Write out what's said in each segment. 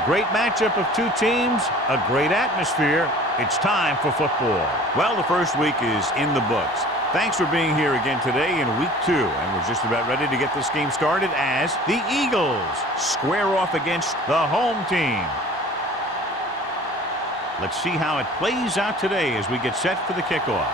A great matchup of two teams, a great atmosphere. It's time for football. Well, the first week is in the books. Thanks for being here again today in week 2. And we're just about ready to get this game started as the Eagles square off against the home team. Let's see how it plays out today as we get set for the kickoff.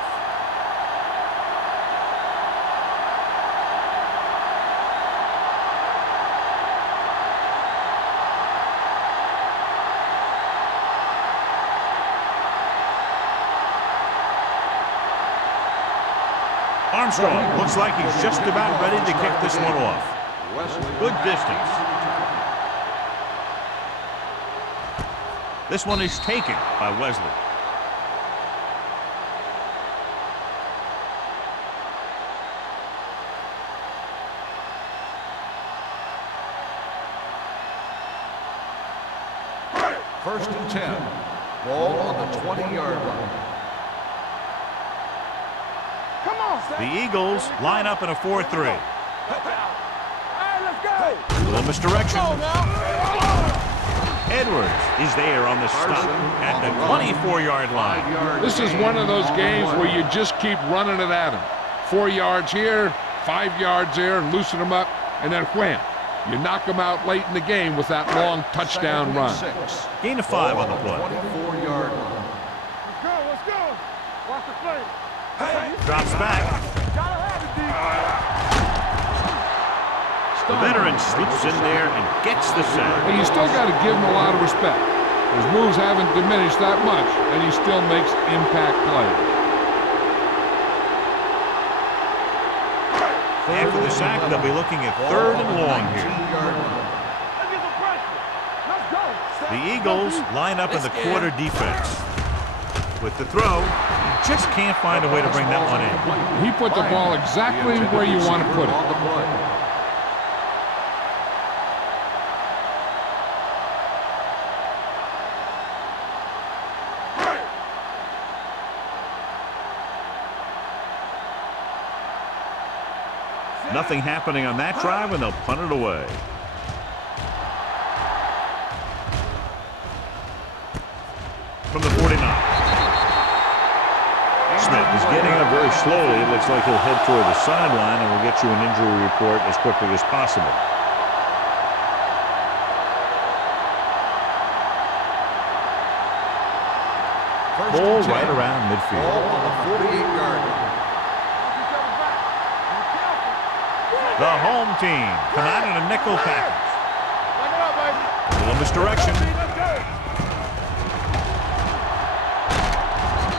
Armstrong looks like he's just about ready to kick this one off. Good distance. This one is taken by Wesley. First and 10. Ball on the 20-yard line. The Eagles line up in a 4-3. A little misdirection. Edwards is there on the stop at the 24-yard line. This is one of those games where you just keep running it at him. 4 yards here, 5 yards there, loosen them up, and then wham. You knock them out late in the game with that long touchdown run. Gain of 5 on the play. 24-yard line. Let's go. Watch the play. Drops back. The veteran slips in there and gets the sack. And you still got to give him a lot of respect. His moves haven't diminished that much, and he still makes impact plays. After the sack, they'll be looking at 3rd and long here. The Eagles line up in the quarter defense. With the throw, he just can't find a way to bring that one in. He put the ball exactly where you want to put it. Nothing happening on that drive, and they'll punt it away. From the 49. Smith is getting up very slowly. It looks like he'll head toward the sideline, and we'll get you an injury report as quickly as possible. Ball right around midfield. Ball on the 48-yard line. The home team come out in a nickel package. A little misdirection.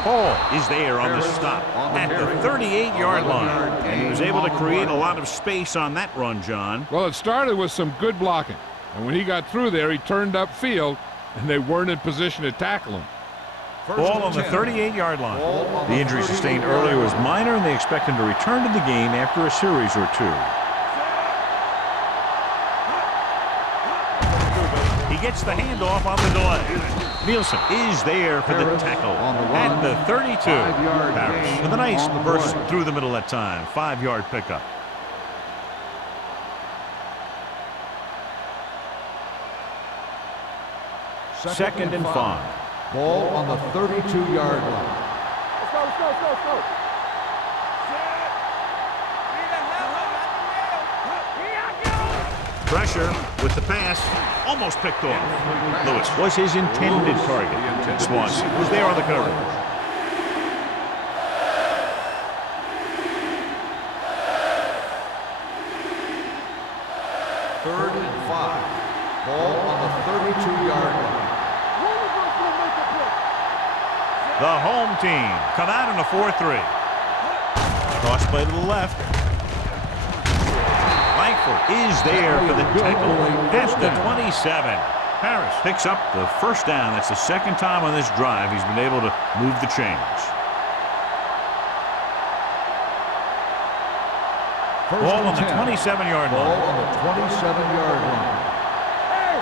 Hall is there on the stop at the 38-yard line. And he was able to create a lot of space on that run, John. Well, it started with some good blocking. And when he got through there, he turned upfield, and they weren't in position to tackle him. Ball on the 38-yard line. The injury sustained earlier was minor, and they expect him to return to the game after a series or 2. He gets the handoff on the delay. Nielsen is there for the tackle at the 32. Parrish with a nice burst through the middle that time. 5-yard pickup. Second and 5. Ball on the 32-yard line. Let's go. Pressure with the pass, almost picked off. Lewis was his intended target. Swanson was there on the coverage. Third and 5. Ball on the 32-yard line. The home team come out in a 4-3. Cross play to the left. Langford is there for the tackle at the 27. Parrish picks up the first down. That's the second time on this drive he's been able to move the chains. Ball on the 27-yard line. Ball on the 27-yard line. Hey,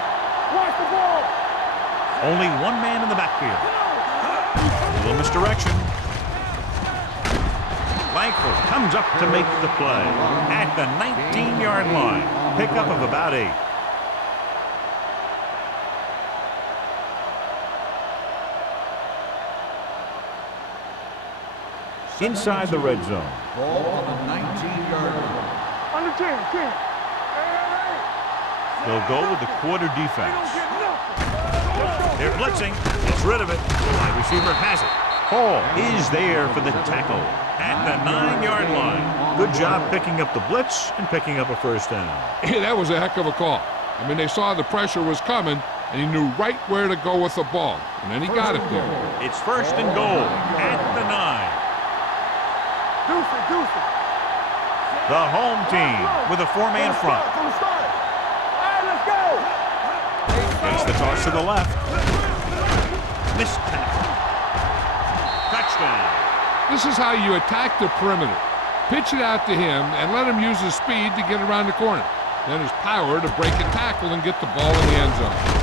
watch the ball. Only one man in the backfield. A little misdirection. Langford comes up to make the play at the 19-yard line. Pickup of about 8. inside the red zone. Ball on the 19-yard line. Under 10, 10. They'll go with the quarter defense. They're blitzing. Gets rid of it. Wide receiver has it. Hall is there for the tackle at the 9-yard line. Good job picking up the blitz and picking up a first down. Yeah, that was a heck of a call. I mean, they saw the pressure was coming, and he knew right where to go with the ball. And then he got it there. It's first and goal at the 9. Deuce it, deuce it. The home team with a 4-man front. From the start. All right, let's go. Takes the toss to the left. Missed tackle. Touchdown. This is how you attack the perimeter. Pitch it out to him and let him use his speed to get around the corner. Then his power to break a tackle and get the ball in the end zone.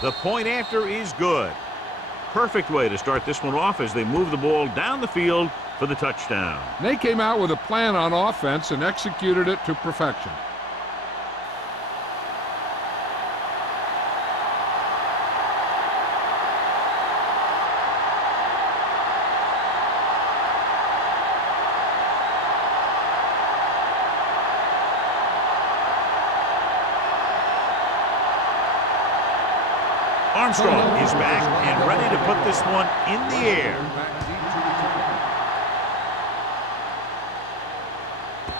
The point after is good. Perfect way to start this one off as they move the ball down the field for the touchdown. They came out with a plan on offense and executed it to perfection. Armstrong is back and ready to put this one in the air.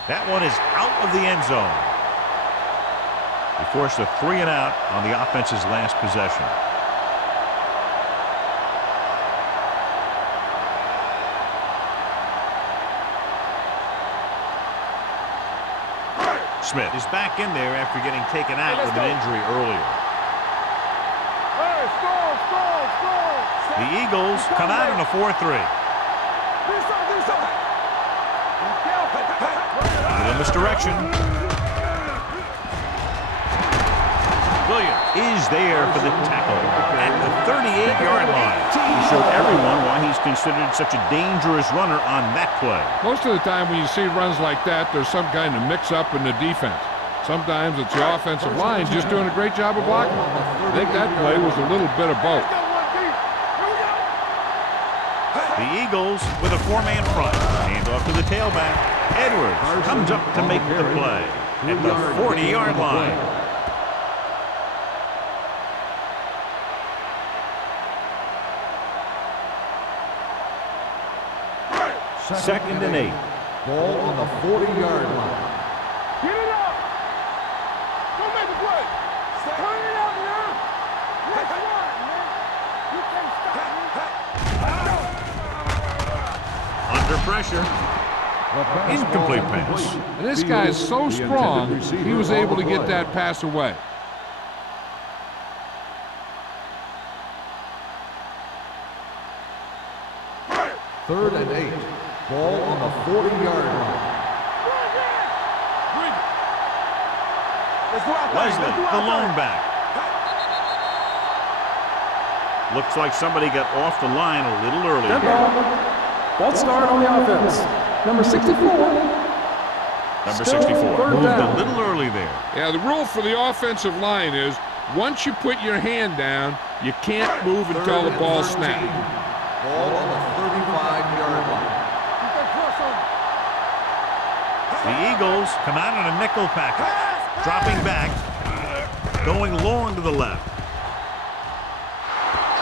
That one is out of the end zone. He forced a 3-and-out on the offense's last possession. Smith is back in there after getting taken out with an injury earlier. The Eagles come out in a 4-3. In this direction. Williams is there for the tackle at the 38-yard line. He showed everyone why he's considered such a dangerous runner on that play. Most of the time when you see runs like that, there's some kind of mix-up in the defense. Sometimes it's the offensive line just doing a great job of blocking. I think that play was a little bit of both. The Eagles with a 4-man front. Hand off to the tailback. Edwards comes up to make the play at the 40-yard line. Second and 8. Ball on the 40-yard line. Get it up. Don't make a play. Turn it up, man. Let's run, man. You can't stop me. Under pressure. Incomplete pass. And this guy is so strong, he was able to get that pass away. Third and 8. Ball on the 40-yard line. Leslie, the lone back. Looks like somebody got off the line a little early. Ball start on the offense. Number 64. Number 64 moved a little early there. Yeah, the rule for the offensive line is once you put your hand down, you can't move until the ball snaps. Ball on the 35-yard line. The Eagles come out in a nickel package. Dropping back. Going long to the left.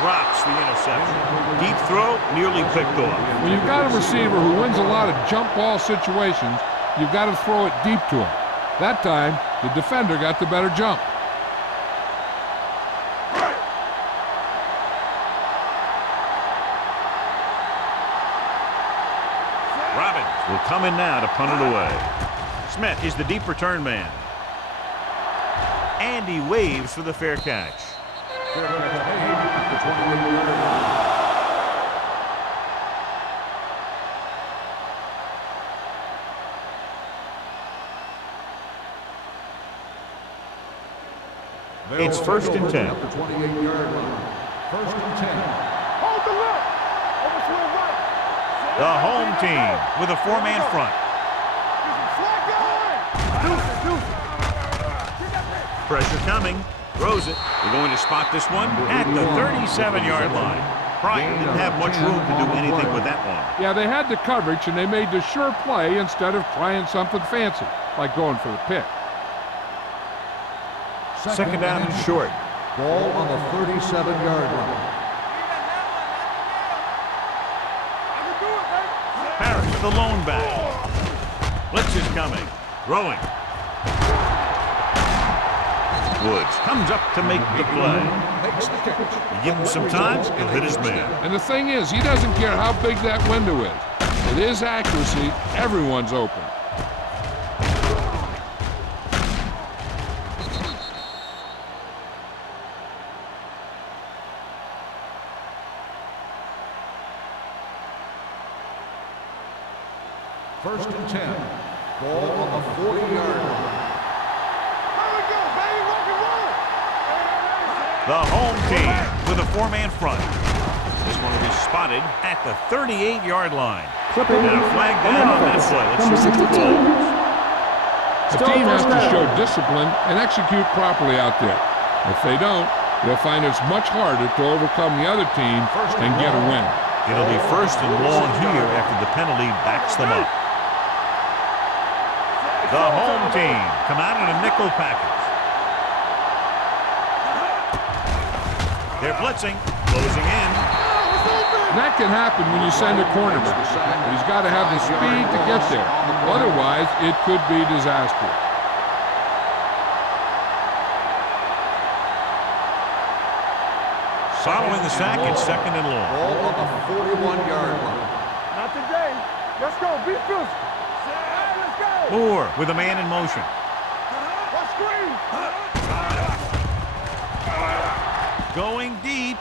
Drops the interception. Deep throw, nearly picked off. When you've got a receiver who wins a lot of jump ball situations, you've got to throw it deep to him. That time, the defender got the better jump. Robbins will come in now to punt it away. Smith is the deep return man. And he waves for the fair catch. Fair catch made at the 28-yard line. It's 1st and 10. At the 28-yard line. 1st and 10. Hold the look. Over to the right. The home team with a four-man front. Slack line. Pressure coming. Throws it. We're going to spot this one at the 37-yard line. Bryant didn't have much room to do anything with that one. Yeah, they had the coverage, and they made the sure play instead of trying something fancy, like going for the pick. Second down and short. Ball on the 37-yard line. Harris, the lone back. Blitz is coming. Throwing. Woods comes up to make the play. Makes the catch. You give him some time, he'll hit his man. And the thing is, he doesn't care how big that window is. With his accuracy, everyone's open. First and 10. Ball on the 40-yard line. Here we go, baby. Rock and roll. The home team with a four-man front. This one will be spotted at the 38-yard line. Clipping. And a flag down on that play. Let's Number see what the 62. call is. The Still team has first to down. show discipline and execute properly out there. If they don't, they'll find it's much harder to overcome the other team and get a win. It'll be 1st and long here after the penalty backs them up. The home team come out in a nickel package. They're blitzing, closing in. And that can happen when you send a cornerback. But he's got to have the speed to get there. Otherwise, it could be disaster. Following the sack, it's 2nd and long. Ball on the 41-yard line. Not today. Let's go. Be physical. Let's go. Moore with a man in motion. Watch screen. Going deep.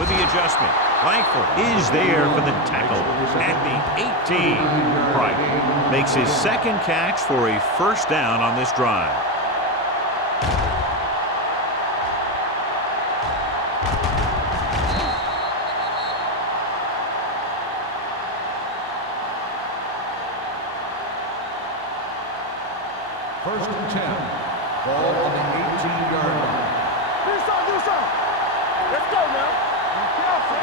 With the adjustment. Langford is there for the tackle at the 18. Bright makes his second catch for a first down on this drive. First and 10. Ball on the 18-yard line. Do something. Let's go now.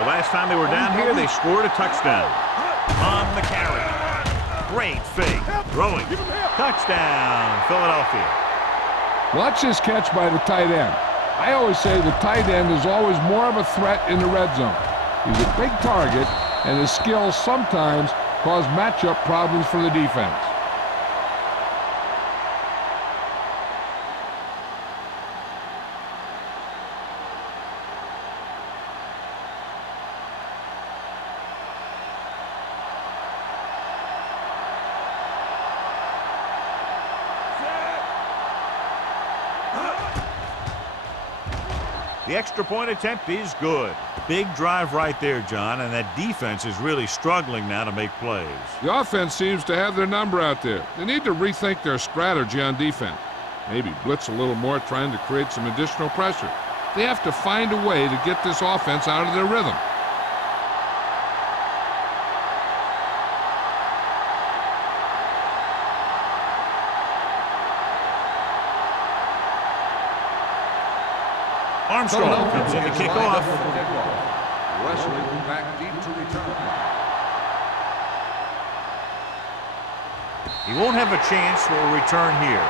The last time they were down here, they scored a touchdown. On the carry. Great fake. Throwing. Touchdown, Philadelphia. Watch this catch by the tight end. I always say the tight end is always more of a threat in the red zone. He's a big target, and his skills sometimes cause matchup problems for the defense. The extra point attempt is good. Big drive right there, John, and that defense is really struggling now to make plays. The offense seems to have their number out there. They need to rethink their strategy on defense. Maybe blitz a little more, trying to create some additional pressure. They have to find a way to get this offense out of their rhythm. Armstrong comes in to kick off. Wesley back deep to return. He won't have a chance for a return here.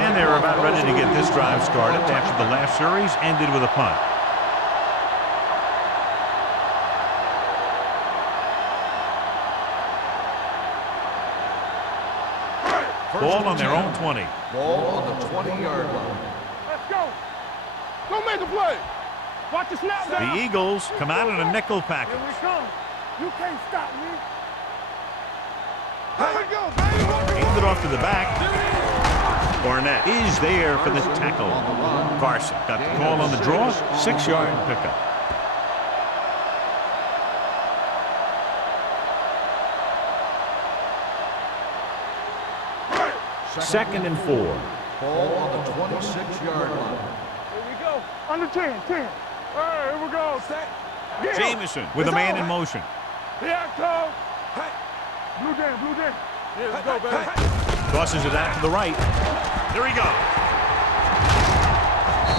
And they're about ready to get this drive started after the last series ended with a punt. Ball on their own 20. Ball on the 20-yard line. Let's go. Don't make a play. Watch the snap down. The Eagles come out in a nickel package. Here we come. You can't stop me. Here we go, baby. Aimed it off to the back. Barnett is there for the tackle. Carson got the call on the draw. 6-yard pickup. Second and 4. Ball on the 26-yard line. Here we go. Under 10. All right, here we go. Set. Get Jamison with a man in motion. Here I come. Hey. Blue jam. Here we go, baby. Tosses it out to the right. There he goes.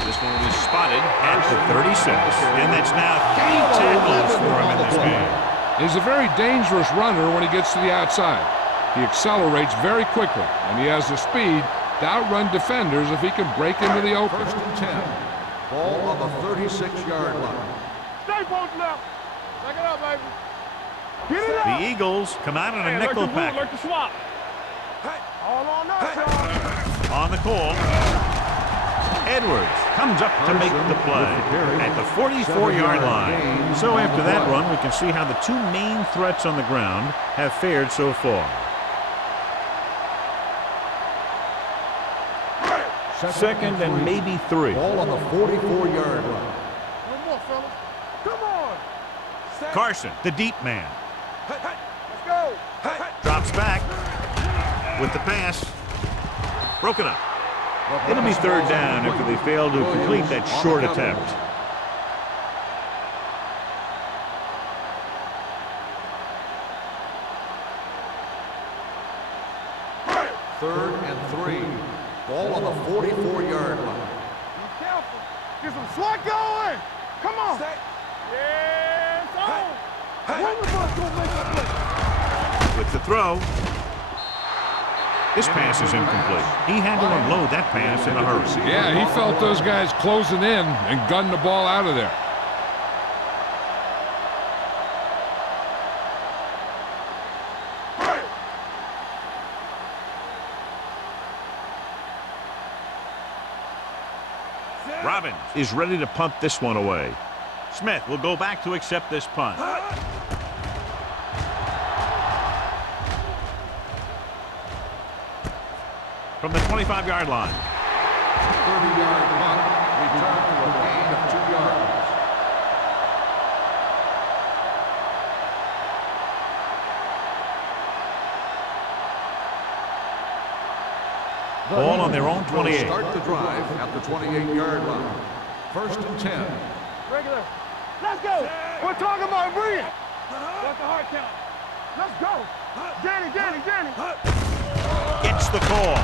This one will be spotted at the 36. And that's now 3 tackles for him in this game. He's a very dangerous runner when he gets to the outside. He accelerates very quickly, and he has the speed to outrun defenders if he can break into the open. First and 10. Ball on the 36-yard line. Stay posted up. Back it up, baby. Get it up. The Eagles come out in a nickel pack. Like the swap. All on us, y'all. On the call. Edwards comes up to make the play at the 44-yard line. So after that run, we can see how the 2 main threats on the ground have fared so far. Second and maybe 3. Ball on the 44-yard line. One more, fellas. Come on. Carson, the deep man, Let's go. drops back with the pass. Broken up. It'll be 3rd down after they fail to complete that short attempt. Third and 3. Ball on the 44-yard line. Be careful. Get some swat going. Come on. Yeah, it's on. One of us gonna make a play. With the throw. This pass is incomplete. He had to unload that pass in a hurry. Yeah, he felt those guys closing in and gunned the ball out of there. Robbins is ready to punt this one away. Smith will go back to accept this punt. From the 25-yard line. 30-yard punt. Return for a gain of 2 yards. Ball on their own 28. Start the drive at the 28-yard line. First and 10. Regular. Let's go. We're talking about bringing. What's the hard count? Let's go. Danny. Gets the call.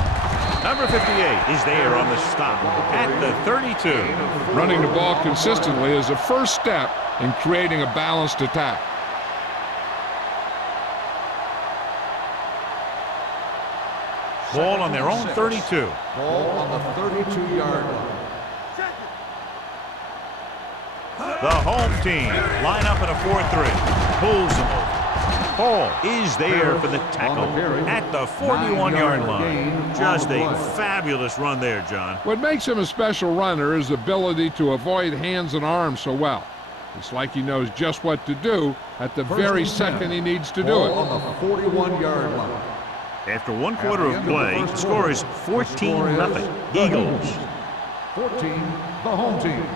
Number 58 is there on the stop at the 32. Running the ball consistently is the first step in creating a balanced attack. Ball on their own 32. Ball on the 32-yard line. The home team line up in a 4-3. Pulls them over. Hall is there for the tackle at the 41-yard line. Just a fabulous run there, John. What makes him a special runner is the ability to avoid hands and arms so well. It's like he knows just what to do at the very second he needs to do it. Ball on the 41-yard line. After 1 quarter of play, the score is 14-0. Eagles. 14, the home team.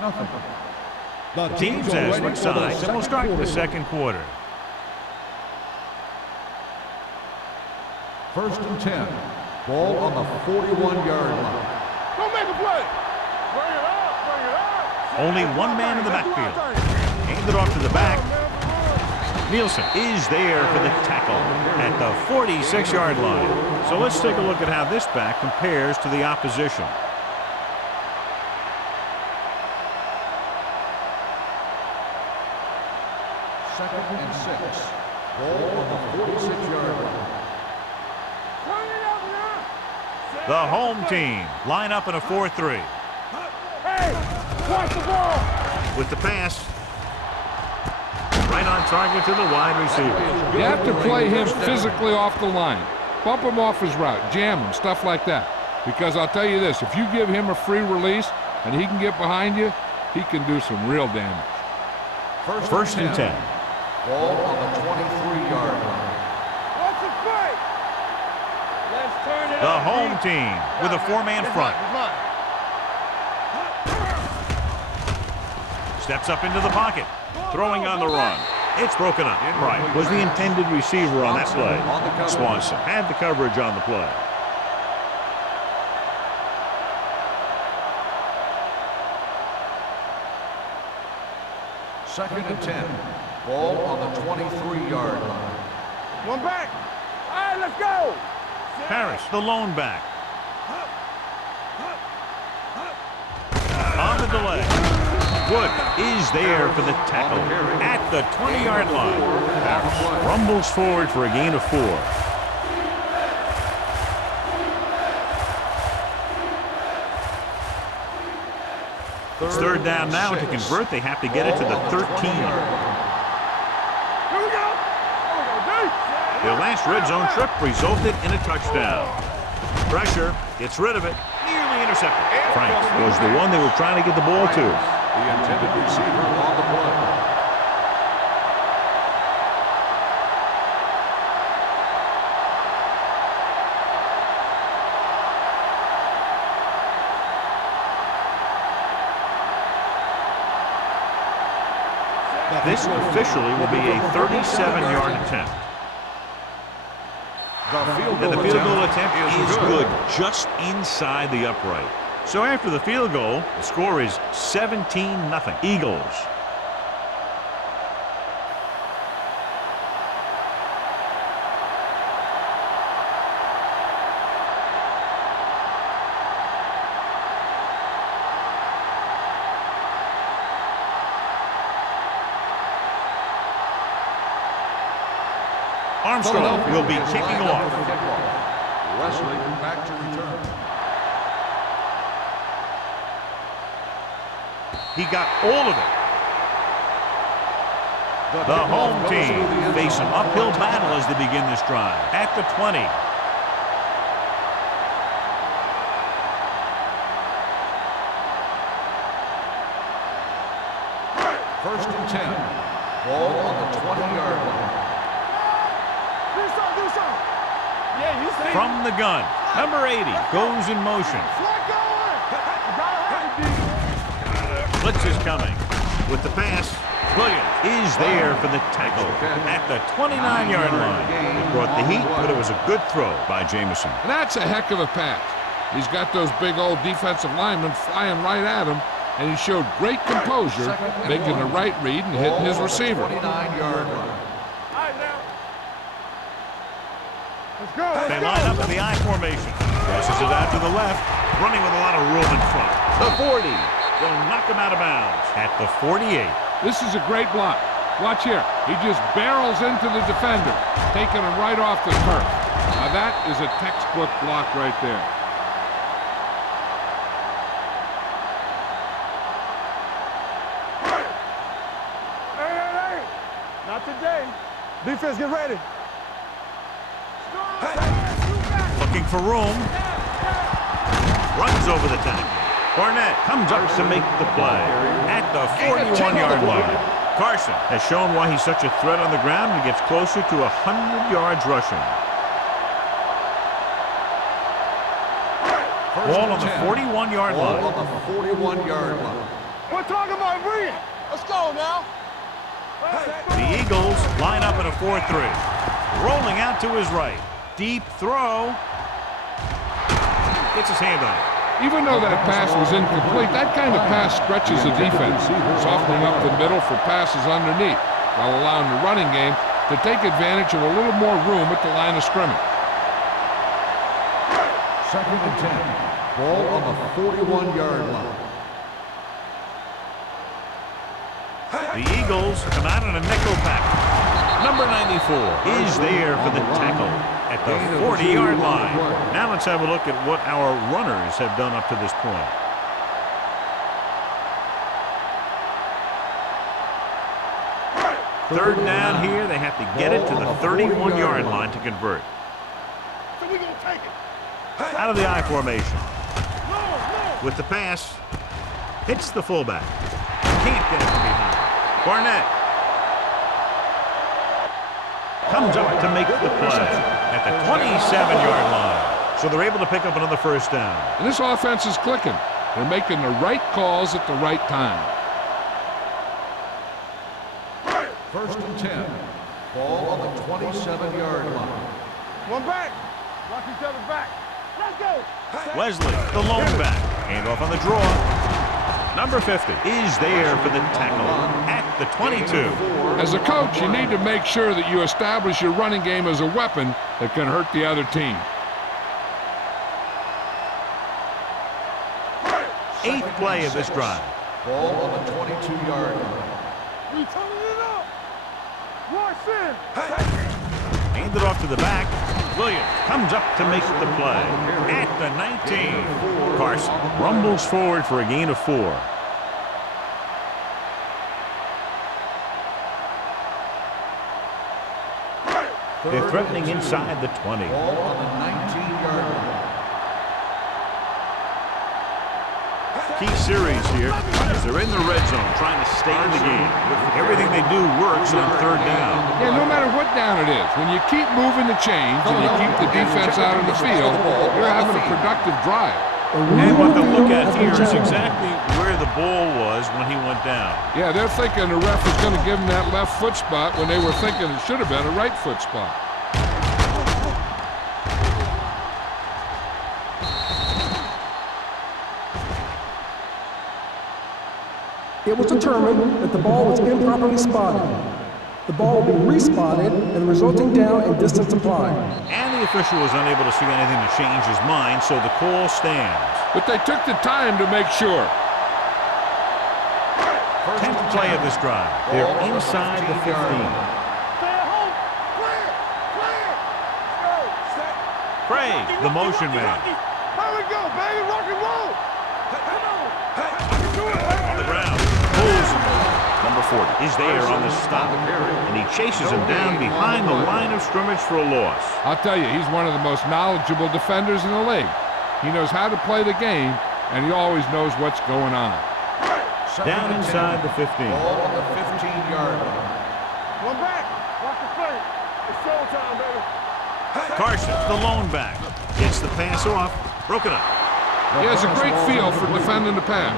Nothing. The teams as switch sides, and we'll start the second quarter. First and 10. Ball on the 41-yard line. Go make a play. Bring it up. Only one man in the backfield. Hand it off to the back. Nielsen is there for the tackle at the 46-yard line. So let's take a look at how this back compares to the opposition. Second and 6. Ball on the 46-yard line. The home team line up in a 4-3. Hey, watch the ball. With the pass. Right on target to the wide receiver. You have to play him physically off the line. Bump him off his route, jam him, stuff like that. Because I'll tell you this, if you give him a free release and he can get behind you, he can do some real damage. First and 10. Ball on the 23-yard line. What's the fight? Let's turn it The home team with a four-man front. Steps up into the pocket. Throwing on the run. It's broken up. Right. Was the intended receiver on that play. Swanson had the coverage on the play. Second and 10. Ball on the 23-yard line. One back. All right, let's go. Harris, the lone back. On the delay. Wood is there for the tackle at the 20-yard line. Harris rumbles forward for a gain of 4. It's third down now. To convert, they have to get it to the 13. Their last red zone trip resulted in a touchdown. Pressure, gets rid of it, nearly intercepted. Franks was the one they were trying to get the ball to. The intended receiver on the play. This officially will be a 37-yard attempt. And the field goal attempt is good, just inside the upright. So after the field goal, the score is 17-0 Eagles. Armstrong will be kicking off. Wesley back to return. He got all of it. The home team face an uphill battle as they begin this drive. At the 20. First and 10. Ball on the 20-yard line. From the gun, number 80 goes in motion. Blitz is coming. With the pass, Williams is there for the tackle at the 29-yard line. It brought the heat, but it was a good throw by Jamison. And that's a heck of a pass. He's got those big old defensive linemen flying right at him, and he showed great composure, making the right read and hitting his receiver. 29-yard line. They line up in the I formation. Crosses it out to the left, running with a lot of room in front. The 40 will knock him out of bounds at the 48. This is a great block. Watch here. He just barrels into the defender, taking him right off the turf. Now that is a textbook block right there. Hey. Not today. Defense, get ready. Looking for room. Runs over the tackle. Barnett comes up to make the play at the 41-yard line. Carson has shown why he's such a threat on the ground and gets closer to 100 yards rushing. Ball on the 41-yard line. Ball on the 41-yard line. We're talking about bringing. Let's go now. The Eagles line up in a 4-3. Rolling out to his right. Deep throw. Gets his hand on it. Even though that pass was incomplete, that kind of pass stretches the defense, softening up the middle for passes underneath, while allowing the running game to take advantage of a little more room at the line of scrimmage. Second and 10. Ball on the 41-yard line. The Eagles come out in a nickel package. Number 94 is there for the tackle at the 40-yard line. Now let's have a look at what our runners have done up to this point. Third down here. They have to get it to the 31-yard line to convert. So we're going to take it. Out of the I formation. With the pass, hits the fullback. Can't get it from behind. Barnett comes up to make the play at the 27-yard line. So they're able to pick up another first down. And this offense is clicking. They're making the right calls at the right time. 1st and 10. Ball on the 27-yard line. One back. Watch each other back. Let's go. Wesley, the lone back. Handoff on the draw. Number 50 is there for the tackle at the 22. As a coach, you need to make sure that you establish your running game as a weapon that can hurt the other team. 8th play of this drive. Ball on the 22-yard line. We turning it up. Rush in. Hand it off to the back. Williams comes up to make the play at the 19. Carson rumbles forward for a gain of 4. They're threatening inside the 20. Ball on the 19-yard line. Key series here as they're in the red zone trying to stay in the game. Everything they do works on 3rd down. Yeah, no matter what down it is, when you keep moving the chains and you keep the defense out on the field, you're having a productive drive. And what they'll look at here is exactly where the ball was when he went down. Yeah, they're thinking the ref was going to give them that left foot spot when they were thinking it should have been a right foot spot. It was determined that the ball was improperly spotted. The ball will be respotted and the resulting down and distance applied. And the official was unable to see anything to change his mind, so the call stands. But they took the time to make sure. 10th play of this drive. They're inside the 15. Stay at home. Clear. Clear. Go. Set. Craig, the motion man. Here we go, baby. Rock and roll. Come on. I can do it, baby. On the ground. Pulls him. Number 40 is there on the stop. And he chases him down behind the line of scrimmage for a loss. I'll tell you, he's one of the most knowledgeable defenders in the league. He knows how to play the game, and he always knows what's going on. Down inside the 15. Ball on the 15-yard line. One back. Watch the play. It's showtime, baby. Carson, the lone back. Gets the pass off. Broken up. He has a great feel for defending the pass.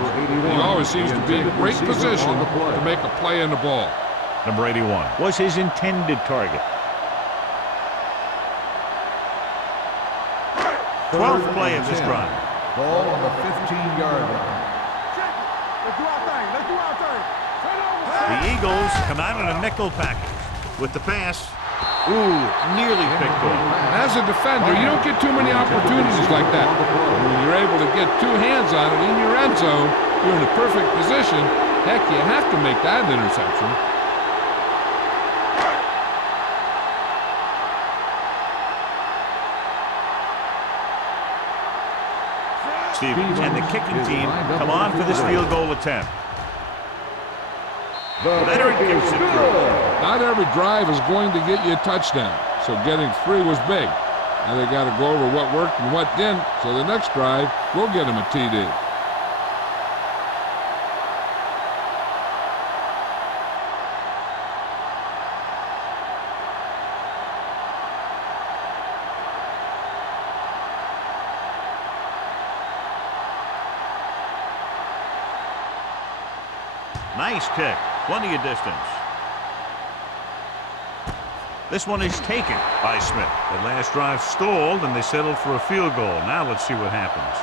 He always seems to be in great position to make a play in the ball. Number 81 was his intended target. 12th play of this drive. Ball on the 15-yard line. Check it. Let's do our thing. Let's do our thing. Turn it over. The Eagles come out in a nickel package with the pass. Ooh, nearly picked off. And as a defender, you don't get too many opportunities like that. When you're able to get 2 hands on it in your end zone, you're in a perfect position. Heck, you have to make that interception. Stevens and the kicking team come on for this field goal attempt. Leonard kicks it through. Not every drive is going to get you a touchdown, so getting 3 was big. Now they got to go over what worked and what didn't, so the next drive will get them a TD. Nice kick. Plenty of distance. This one is taken by Smith. The last drive stalled, and they settled for a field goal. Now let's see what happens.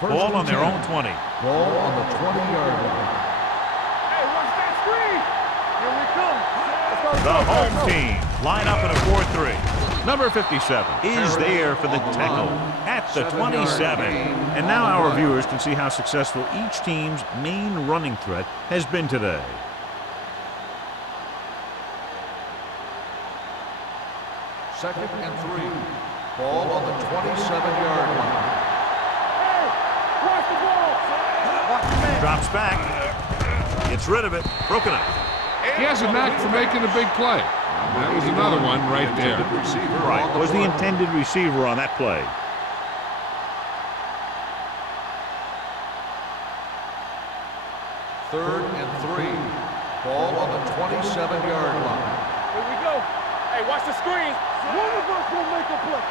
Ball on their own 20. Ball on the 20-yard line. Hey, watch that screen. Here we come. Let's go, The let's go, home let's go. team line up in a 4-3. Number 57 is there for the tackle at the 27. And now our viewers can see how successful each team's main running threat has been today. Second and 3. Ball on the 27-yard line. Hey, watch the ball. Watch the man. Drops back. Gets rid of it. Broken up. He has a knack for making a big play. That was another one right there. Right. Was the intended receiver on that play. Third and 3. Ball on the 27-yard line. Here we go. Hey, watch the screen. One of us will make a play.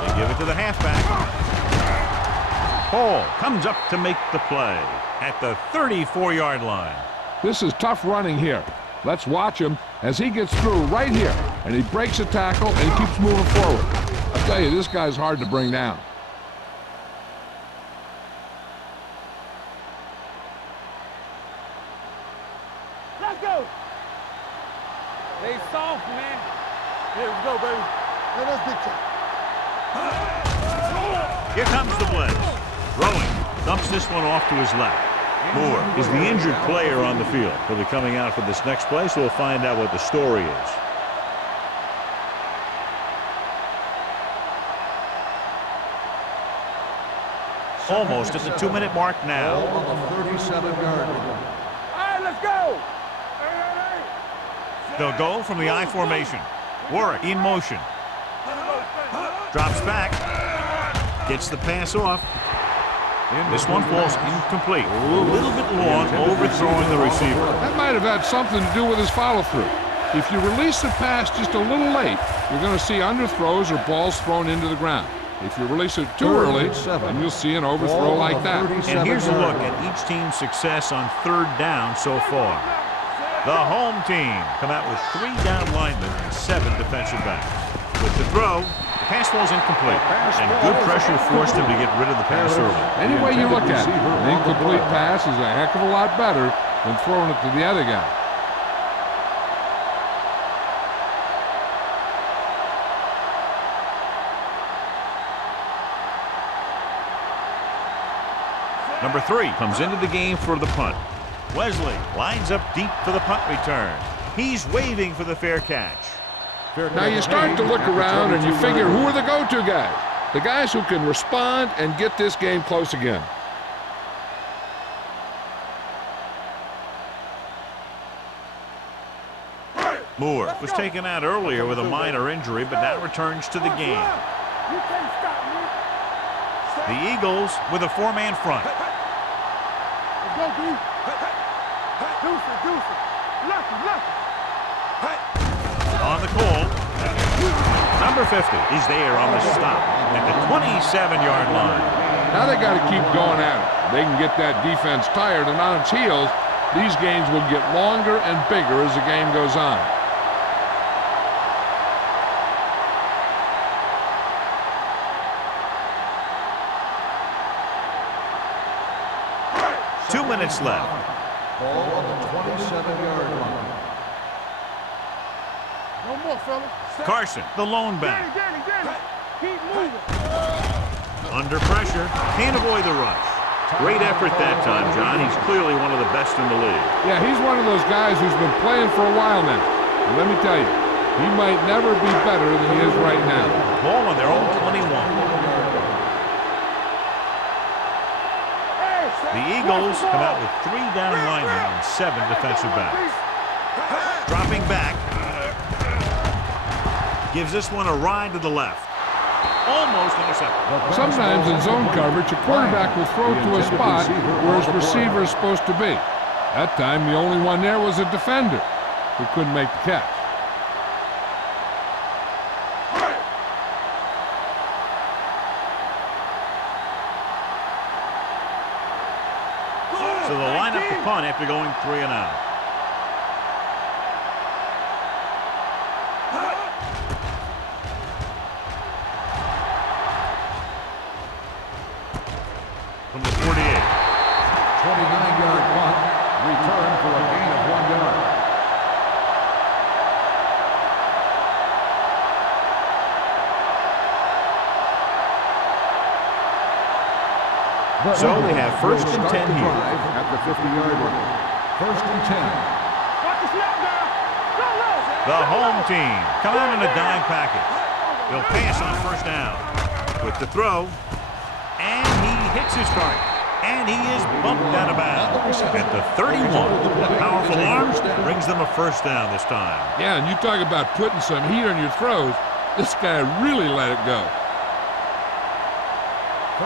They give it to the halfback. Hall comes up to make the play at the 34-yard line. This is tough running here. Let's watch him as he gets through right here, and he breaks a tackle and he keeps moving forward. I'll tell you, this guy's hard to bring down. Let's go. They soft, man. Here we go, baby. Let us get you. Here comes the blitz. Throwing. Dumps this one off to his left. Moore is the injured player on the field. He'll be coming out for this next play, so we'll find out what the story is. Almost at the 2-minute mark now. Ball on the 37-yard line. All right, let's go. They'll go from the I formation. Warwick in motion. Drops back. Gets the pass off. This one falls incomplete. A little bit long, overthrowing the receiver. That might have had something to do with his follow-through. If you release the pass just a little late, you're going to see underthrows or balls thrown into the ground. If you release it too early, then you'll see an overthrow like that. And here's a look at each team's success on 3rd down so far. The home team come out with 3 down linemen and 7 defensive backs. With the throw, the pass falls incomplete, and good pressure forced him to get rid of the pass early. Any way you look at it, an incomplete pass is a heck of a lot better than throwing it to the other guy. Number 3 comes into the game for the punt. Wesley lines up deep for the punt return. He's waving for the fair catch. Now you start to look around and you figure, who are the go-to guys? The guys who can respond and get this game close again. Moore was taken out earlier with a minor injury, but now returns to the game. You can't stop me. The Eagles with a 4-man front. Let's go, D. Deuce it. Left. On the call. Number 50 is there on the stop at the 27-yard line. Now they got to keep going at it. They can get that defense tired and on its heels. These games will get longer and bigger as the game goes on. Two minutes left. Ball on the 27-yard line. No more, fella. Carson, the lone back. Danny. Keep moving. Under pressure, can't avoid the rush. Great effort that time, John. He's clearly one of the best in the league. Yeah, he's one of those guys who's been playing for a while now. And let me tell you, he might never be better than he is right now. Ball on their own 21. The Eagles come out with 3 down linemen and 7 defensive backs. Dropping back. Gives this one a ride to the left. Almost intercepted. Sometimes in zone coverage, a quarterback will throw to a spot where his receiver is supposed to be. That time, the only one there was a defender who couldn't make the catch. So they'll line up the punt after going 3 and out. From the 48. 29-yard punt. Return for a gain of 1 yard. So they have 1st and 10 here. At the 50-yard line. 1st and 10. Watch the snap down. Go. The home team come out in a dime package. They'll pass on 1st down. With the throw. And he hits his target. And he is bumped out of bounds at the 31. The powerful arm brings them a 1st down this time. Yeah, and you talk about putting some heat on your throws. This guy really let it go.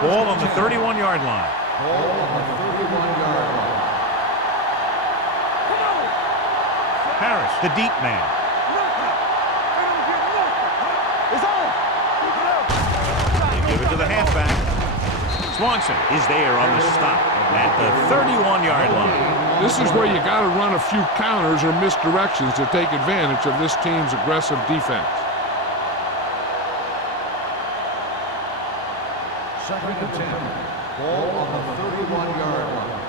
Ball on the 31-yard line. Ball on the 31-yard line. Harris, the deep man. It's on. They give it to the halfback. Swanson is there on the stop at the 31-yard line. This is where you got to run a few counters or misdirections to take advantage of this team's aggressive defense. Second and 10. Ball on the 31-yard line.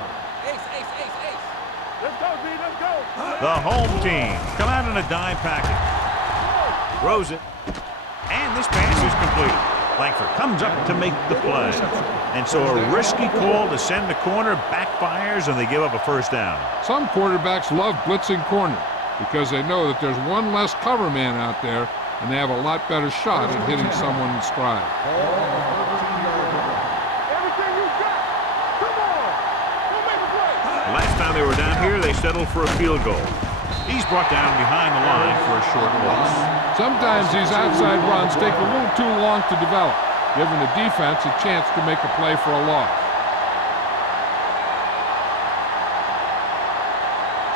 Let's go, D. Let's go. The home team come out in a dime package. Throws it. And this pass is complete. Langford comes up to make the play. And so a risky call to send the corner backfires, and they give up a first down. Some quarterbacks love blitzing corner because they know that there's one less cover man out there, and they have a lot better shot at hitting someone in stride. Everything you got. Come on. Go make a play. The last time they were down here, they settled for a field goal. He's brought down behind the line for a short loss. Sometimes these outside runs take a little too long to develop, giving the defense a chance to make a play for a loss.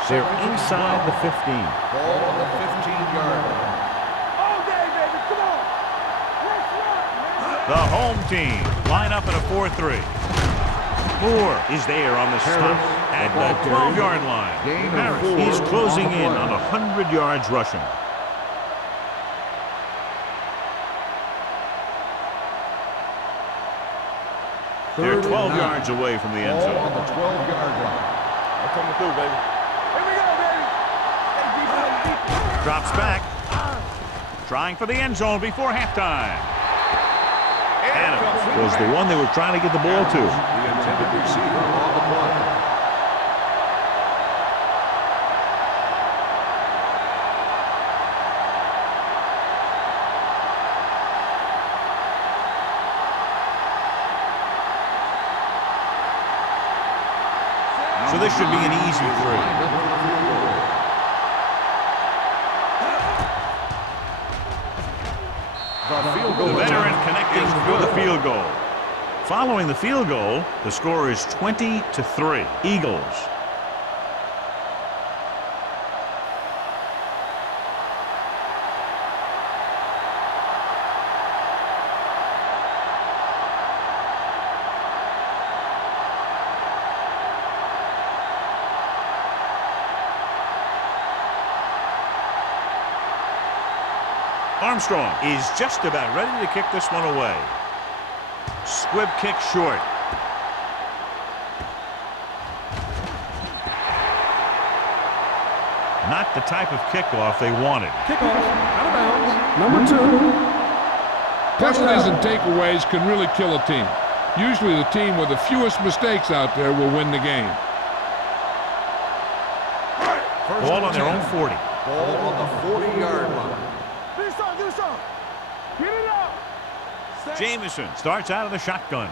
They're inside the 15. Ball on the 15-yard line. All day, baby. Come on. Let's run, man. The home team line up in a 4-3. Moore is there on the stop at the 12-yard line. Harris is closing in on 100 yards rushing. They're 12 yards away from the end Ball zone. on the 12-yard line. I'm coming through, baby. Here we go, baby. Stay deep. Drops back. Trying for the end zone before halftime. Adams was the one they were trying to get the ball to. The intended receiver on the play. So this should be an easy three. The veteran connecting for the field goal. Following the field goal, the score is 20-3. Eagles. Armstrong is just about ready to kick this one away. Squib kick short. Not the type of kickoff they wanted. Kickoff, out of bounds. Number 2. Penalties and takeaways can really kill a team. Usually the team with the fewest mistakes out there will win the game. Ball on their own 40. Ball on the 40-yard line. Do something. Get it up. Jameson starts out of the shotgun.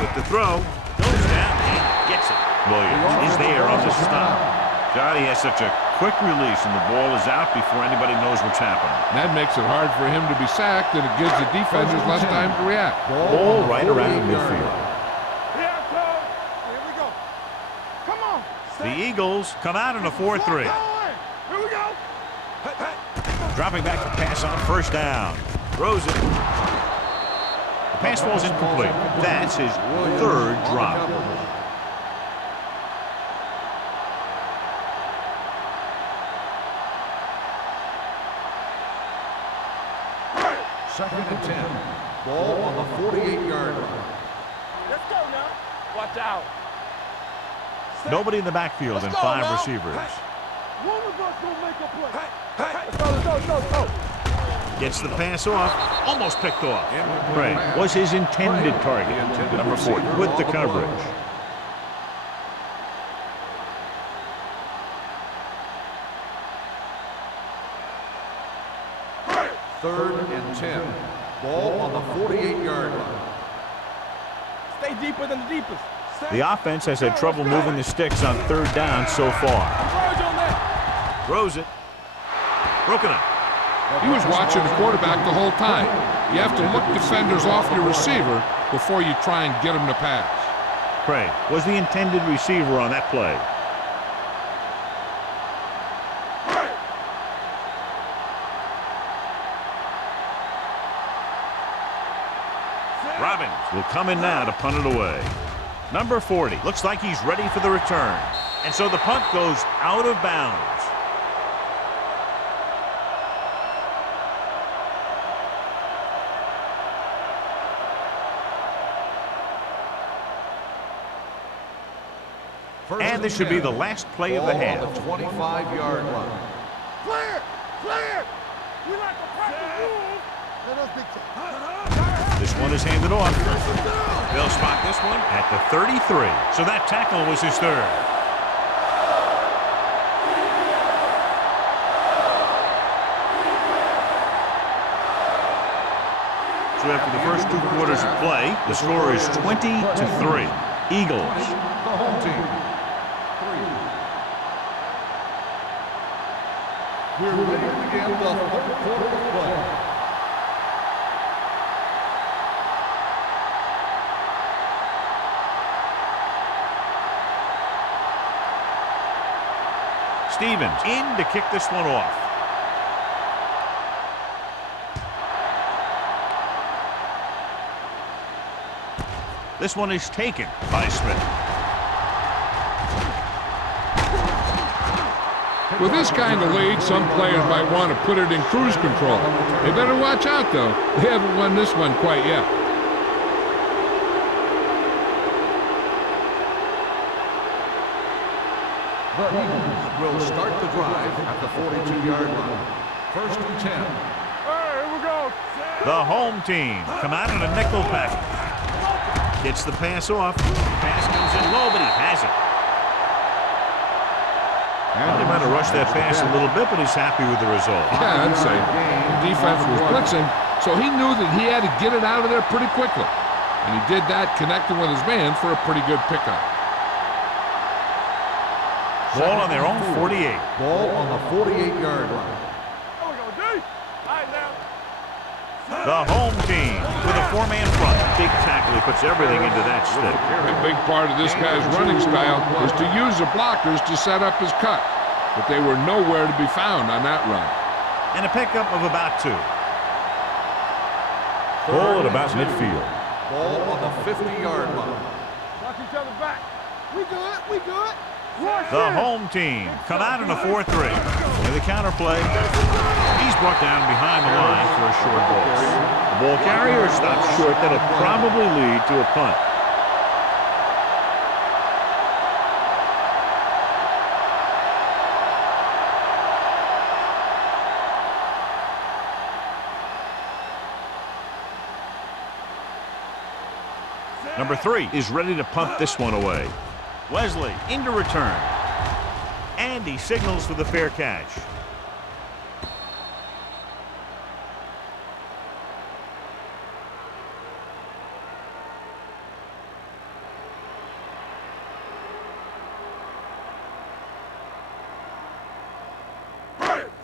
With the throw, goes down and gets it. Williams is there on the stop. God, he has such a quick release, and the ball is out before anybody knows what's happening. That makes it hard for him to be sacked, and it gives the defenders less time to react. Ball right around midfield. Here I come. Here we go. Come on. The Eagles come out in a 4-3. Here we go. Dropping back to pass on first down. Throws it. The pass ball's incomplete. That's his third drop. Second and 10. Ball on the 48-yard line. Let's go now. Watch out. Nobody in the backfield and 5 receivers. One of us gonna make a play. Let's go. Gets the pass off. Almost picked off. Craig was his intended target. Number 4 with the coverage. Third and 10. Ball on the 48-yard line. Stay deeper than the deepest. The offense has had trouble moving the sticks on third down so far. Converge on that. Throws it. Broken up. He was watching the quarterback the whole time. You have to look defenders off your receiver before you try and get him to pass. Craig was the intended receiver on that play. Evans will come in now to punt it away. Number 40 looks like he's ready for the return. And so the punt goes out of bounds. And this should be the last play of the half. On the 25-yard line. Clear! Clear! We like to practice rules. Let us be This one is handed off. They'll spot this one at the 33. So that tackle was his third. So after the first 2 quarters of play, the score is 20-3. Eagles. The home team. 3. We're ready to begin the third quarter of play. Stevens in to kick this one off. This one is taken by Smith. With this kind of lead, some players might want to put it in cruise control. They better watch out, though. They haven't won this one quite yet. The Eagles will start the drive at the 42-yard line. 1st and 10. Hey, here we go. The home team come out in a nickel pack. Gets the pass off. Pass comes in low, but he has it. Well, he might have rushed that pass a little bit, but he's happy with the result. Yeah, I'd say. The defense was blitzing, so he knew that he had to get it out of there pretty quickly. And he did that connecting with his man for a pretty good pickup. Ball on their own 48. Ball on the 48-yard line. There we go, D. All right, now. The home team with a 4-man front. Big tackle. He puts everything into that stick. A big part of this guy's running style is to use the blockers to set up his cut. But they were nowhere to be found on that run. And a pickup of about 2. Ball at about midfield. Ball on the 50-yard line. Knock each other back. We good. We good. Rush The in. home team come out in a 4-3. And the counterplay. He's brought down behind the line for a short loss. The ball carrier stops short. That'll probably lead to a punt. Number 3 is ready to punt this one away. Wesley into return. And he signals for the fair catch.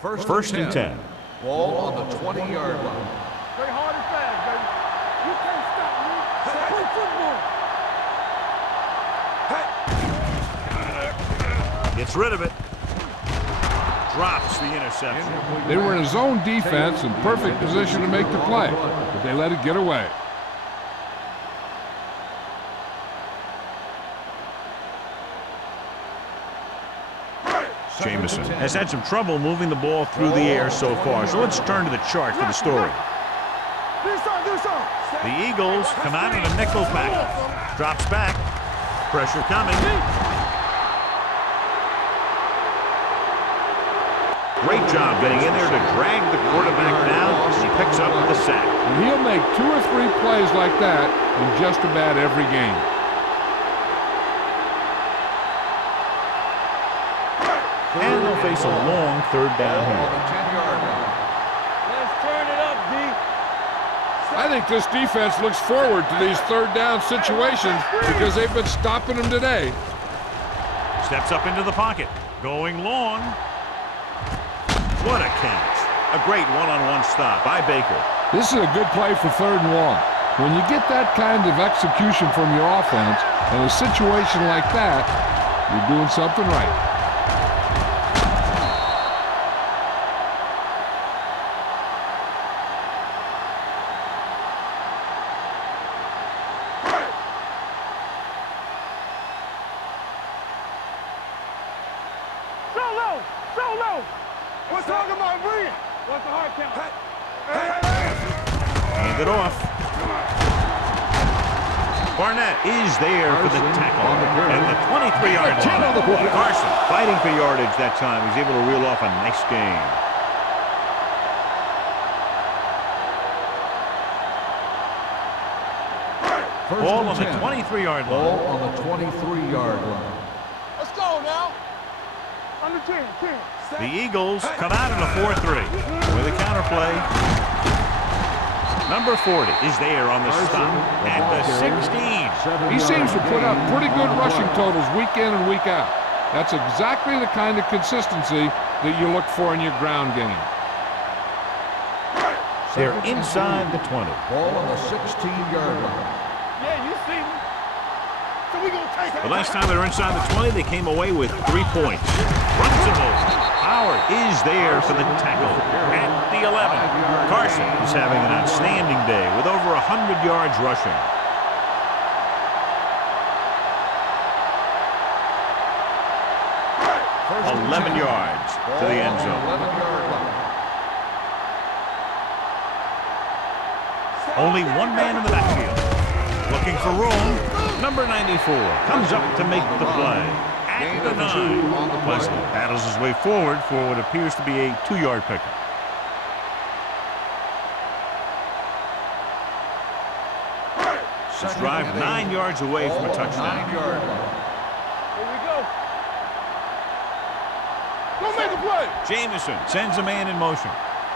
First and 10. Ball on the 20-yard line. Stay hard and fast, baby. You can't stop me. Play football. Gets rid of it. Drops the interception. They were in a zone defense in perfect position to make the play, but they let it get away. Jamison has had some trouble moving the ball through the air so far, so let's turn to the chart for the story. The Eagles come out in a nickel pack. Drops back. Pressure coming. Great job getting in there to drag the quarterback down. He picks up the sack. And he'll make 2 or 3 plays like that in just about every game. And they'll face a long 3rd down Ball on here. the 10-yard line. Let's turn it up, D. I think this defense looks forward to these 3rd down situations because they've been stopping them today. Steps up into the pocket. Going long. What a catch. A great one-on-one stop by Baker. This is a good play for 3rd and long. When you get that kind of execution from your offense in a situation like that, you're doing something right. Solo! Solo! We're talking about bringing. What's the hard count? Hand it off. Barnett is there for the tackle at the 23-yard line. Carson fighting for yardage that time. He's able to reel off a nice gain. Ball on the 23-yard line. Ball on the 23-yard line. Let's go now. Under 10, 10. The Eagles come out in a 4-3 with a counterplay. Number 40 is there on the stop at the 16. He seems to put up pretty good rushing totals week in and week out. That's exactly the kind of consistency that you look for in your ground game. They're inside the 20. Ball on the 16-yard line. Yeah, you see me. So we gonna take it. The last time they were inside the 20, they came away with 3 points. Runs him over. Howard is there for the tackle at the 11. Carson is having an outstanding day with over 100 yards rushing. First 11 yards to the end zone. 11-yard line. Only one man in the backfield. Looking for room. Number 94 comes up to make the play. At the 9. Wesley battles his way forward for what appears to be a 2-yard pickup. This drive 9 yards away from a touchdown. 9-yard line. Here we go. Go make the play. Jameson sends a man in motion.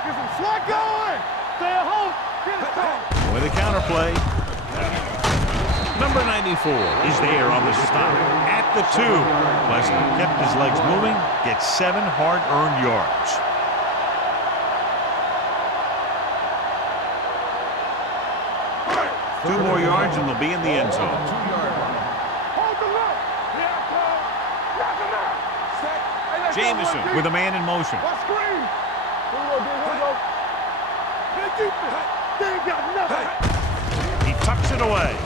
Get some slack going. Stay at home. Get it done. With a counterplay. Number 94 is there on the stop at the 2. Wesley kept his legs moving, gets 7 hard-earned yards. Two more yards and they'll be in the end zone. 2-yard line. Hold the look. Here I come. Knock him out. Hey, let's go, Jameson one, with a man in motion. Watch screen. Here we go, here we go. They defense. They ain't got nothing. He tucks it away.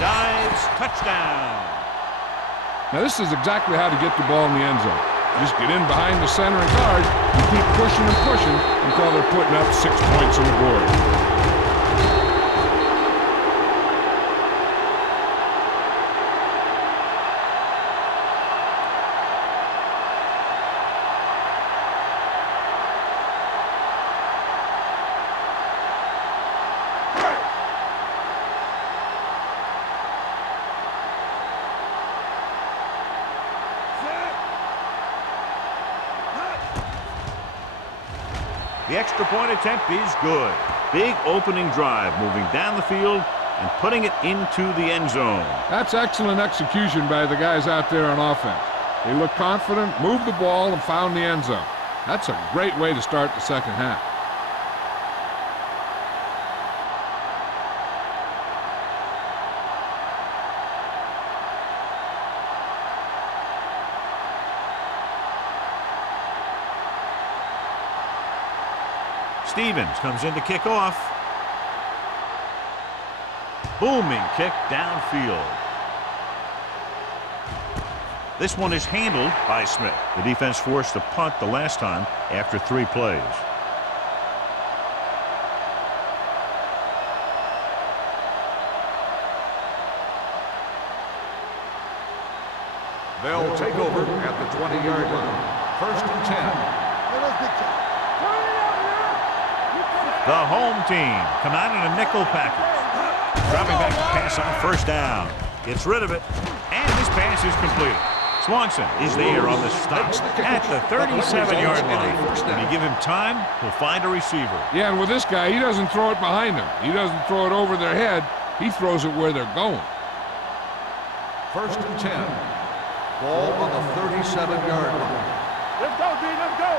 Dives, touchdown. Now this is exactly how to get the ball in the end zone. Just get in behind the center and guard and keep pushing and pushing until they're putting up 6 points on the board. The extra point attempt is good. Big opening drive, moving down the field and putting it into the end zone. That's excellent execution by the guys out there on offense. They looked confident, moved the ball, and found the end zone. That's a great way to start the second half. Stevens comes in to kick off. Booming kick downfield. This one is handled by Smith. The defense forced a punt the last time after 3 plays. They'll take over at the 20-yard line. First and 10. The home team come out in a nickel package. Dropping back to pass on first down. Gets rid of it. And this pass is completed. Swanson is there on the stop at the 37-yard line. When you give him time, he'll find a receiver. Yeah, and with this guy, he doesn't throw it behind them. He doesn't throw it over their head. He throws it where they're going. First and 10. Ball on the 37-yard line. Let's go, D. Let's go.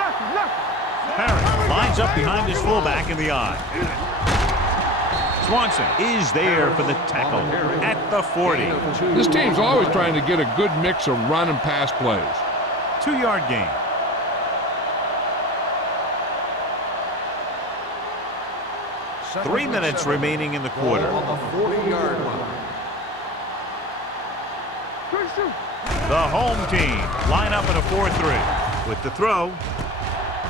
Lucky. Parent lines up behind his fullback in the eye. Swanson is there for the tackle at the 40. This team's always trying to get a good mix of run and pass plays. 2-yard gain. Second 3 and minutes 7. remaining in the quarter. Ball on the 40-yard line. The home team line up in a 4-3 with the throw,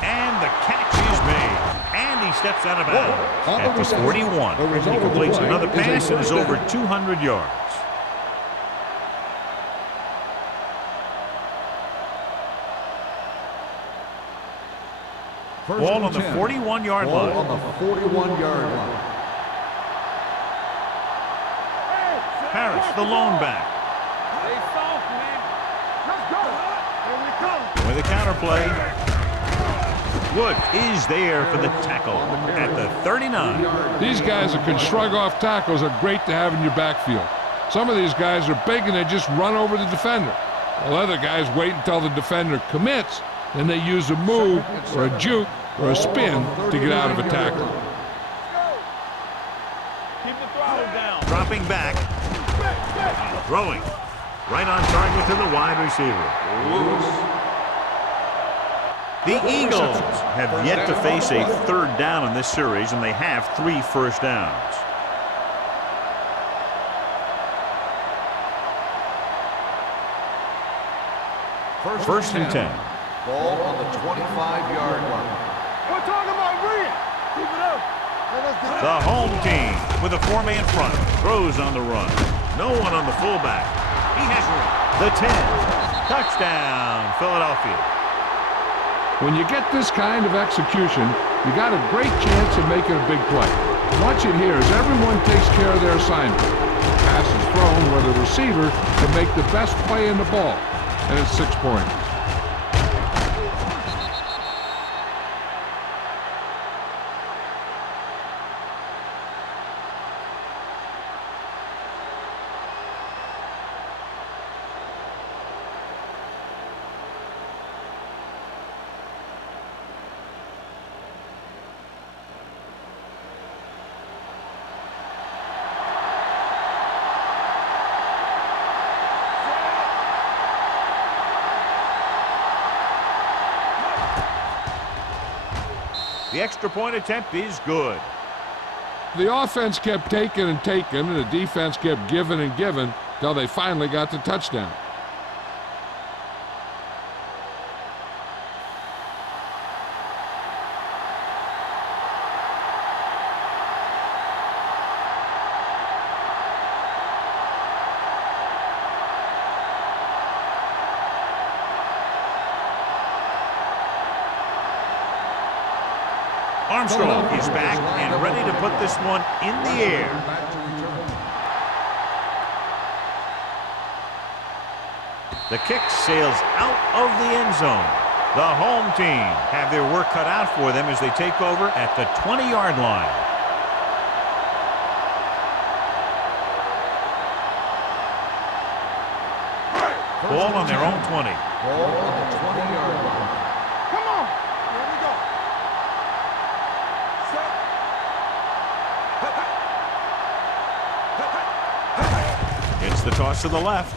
and the catch is made. And he steps out of bounds at the 41. He completes another pass and is over 200 yards. Ball on the 41-yard line. On the 41-yard line. Harris, the lone back. Stay soft, man. Let's go. Here we come. With a counterplay. Wood is there for the tackle at the 39. These guys that can shrug off tackles are great to have in your backfield. Some of these guys are big and they just run over the defender, while other guys wait until the defender commits, then they use a move or a juke or a spin to get out of a tackle. Keep the throttle down. Dropping back. Throwing. Right on target to the wide receiver. The Eagles have yet to face a third down in this series, and they have 3 first downs. First and 10. Ball on the 25-yard line. We're talking about Rhea. Keep it up. The home team with a 4-man front throws on the run. No one on the fullback. He has the 10. Touchdown, Philadelphia. When you get this kind of execution, you got a great chance of making a big play. Watch it here as everyone takes care of their assignment. The pass is thrown where the receiver can make the best play in the ball, and it's 6 points. The extra point attempt is good. The offense kept taking and taking, and the defense kept giving and giving till they finally got the touchdown. Armstrong is back and ready to put this one in the air. The kick sails out of the end zone. The home team have their work cut out for them as they take over at the 20-yard line. Ball on their own 20. Ball on the 20-yard line. Come on. Here we go. It's the toss to the left.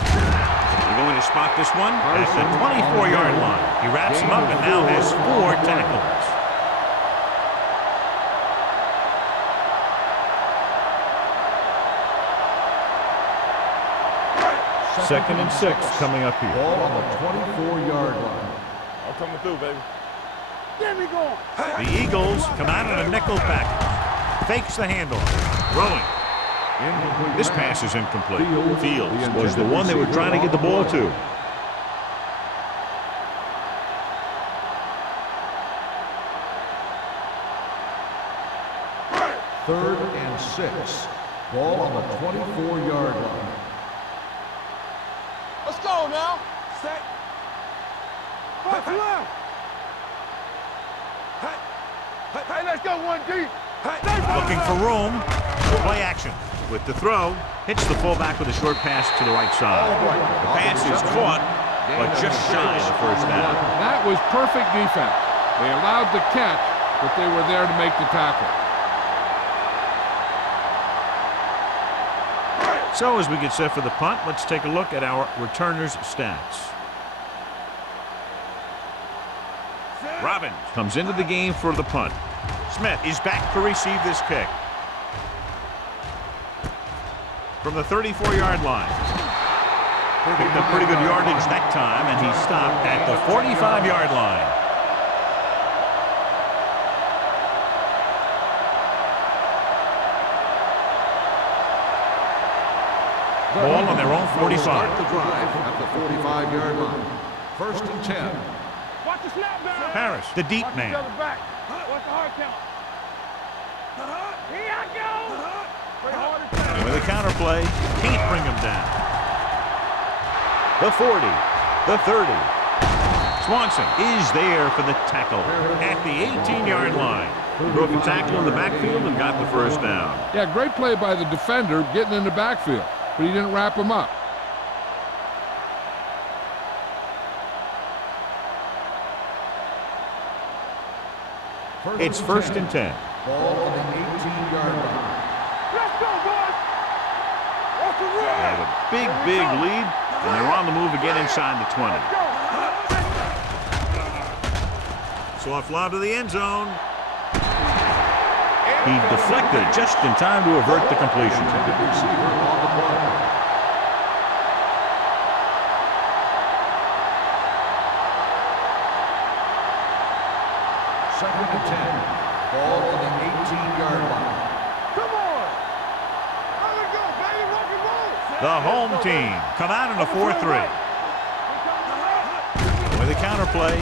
They're going to spot this one at the 24-yard line. He wraps him up and now has 4 tackles. Second and 6 coming up here. Ball on the 24-yard line. I'm coming through, baby. Get me going. The Eagles come out in a nickel package. Fakes the handoff. Throwing. This pass is incomplete. Fields was the one they were trying to get the ball to. Third and 6. Ball on the 24-yard line. Let's go now. Set. What's left? Hey, let's go one deep. Looking for room. Play action. With the throw, hits the fullback with a short pass to the right side. The pass is caught, but just shy of the first down. That was perfect defense. They allowed the catch, but they were there to make the tackle. So as we get set for the punt, let's take a look at our returners' stats. Robbins comes into the game for the punt. Smith is back to receive this kick. From the 34-yard line, Picked up pretty good yardage that time, and he stopped at the 45-yard line. Ball on their own 45. Start the drive at the 45-yard line. 1st and 10. Watch the snap down. Harris, the deep Watch man. each other back. Watch the hard count. Here I go. Play hard and fast. With a counter play, can't bring him down. The 40, the 30. Swanson is there for the tackle at the 18-yard line. Broke a tackle in the backfield and got the first down. Yeah, great play by the defender getting in the backfield, but he didn't wrap him up. It's 1st and 10. Ball on the 18-yard line. Let's go, boys. Watch the They have a big, big lead, and they're on the move again inside the 20. Soft lob to the end zone. He deflected just in time to avert the completion. Intended receiver on the play. Second and 10. Ball on the 18-yard line. Come on. Let it go, baby. Rock and roll. The home team come out in a 4-3. With a counter play.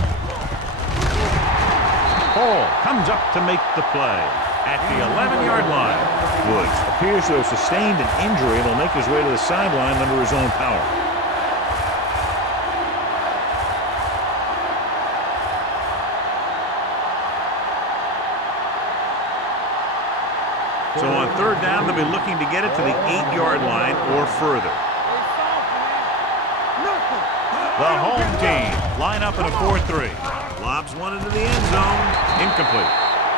Hall comes up to make the play at the 11-yard line. Woods appears to have sustained an injury and will make his way to the sideline under his own power. So on 3rd down, they'll be looking to get it to the 8-yard line or further. The home team line up in a 4-3. Lobs one into the end zone. Incomplete.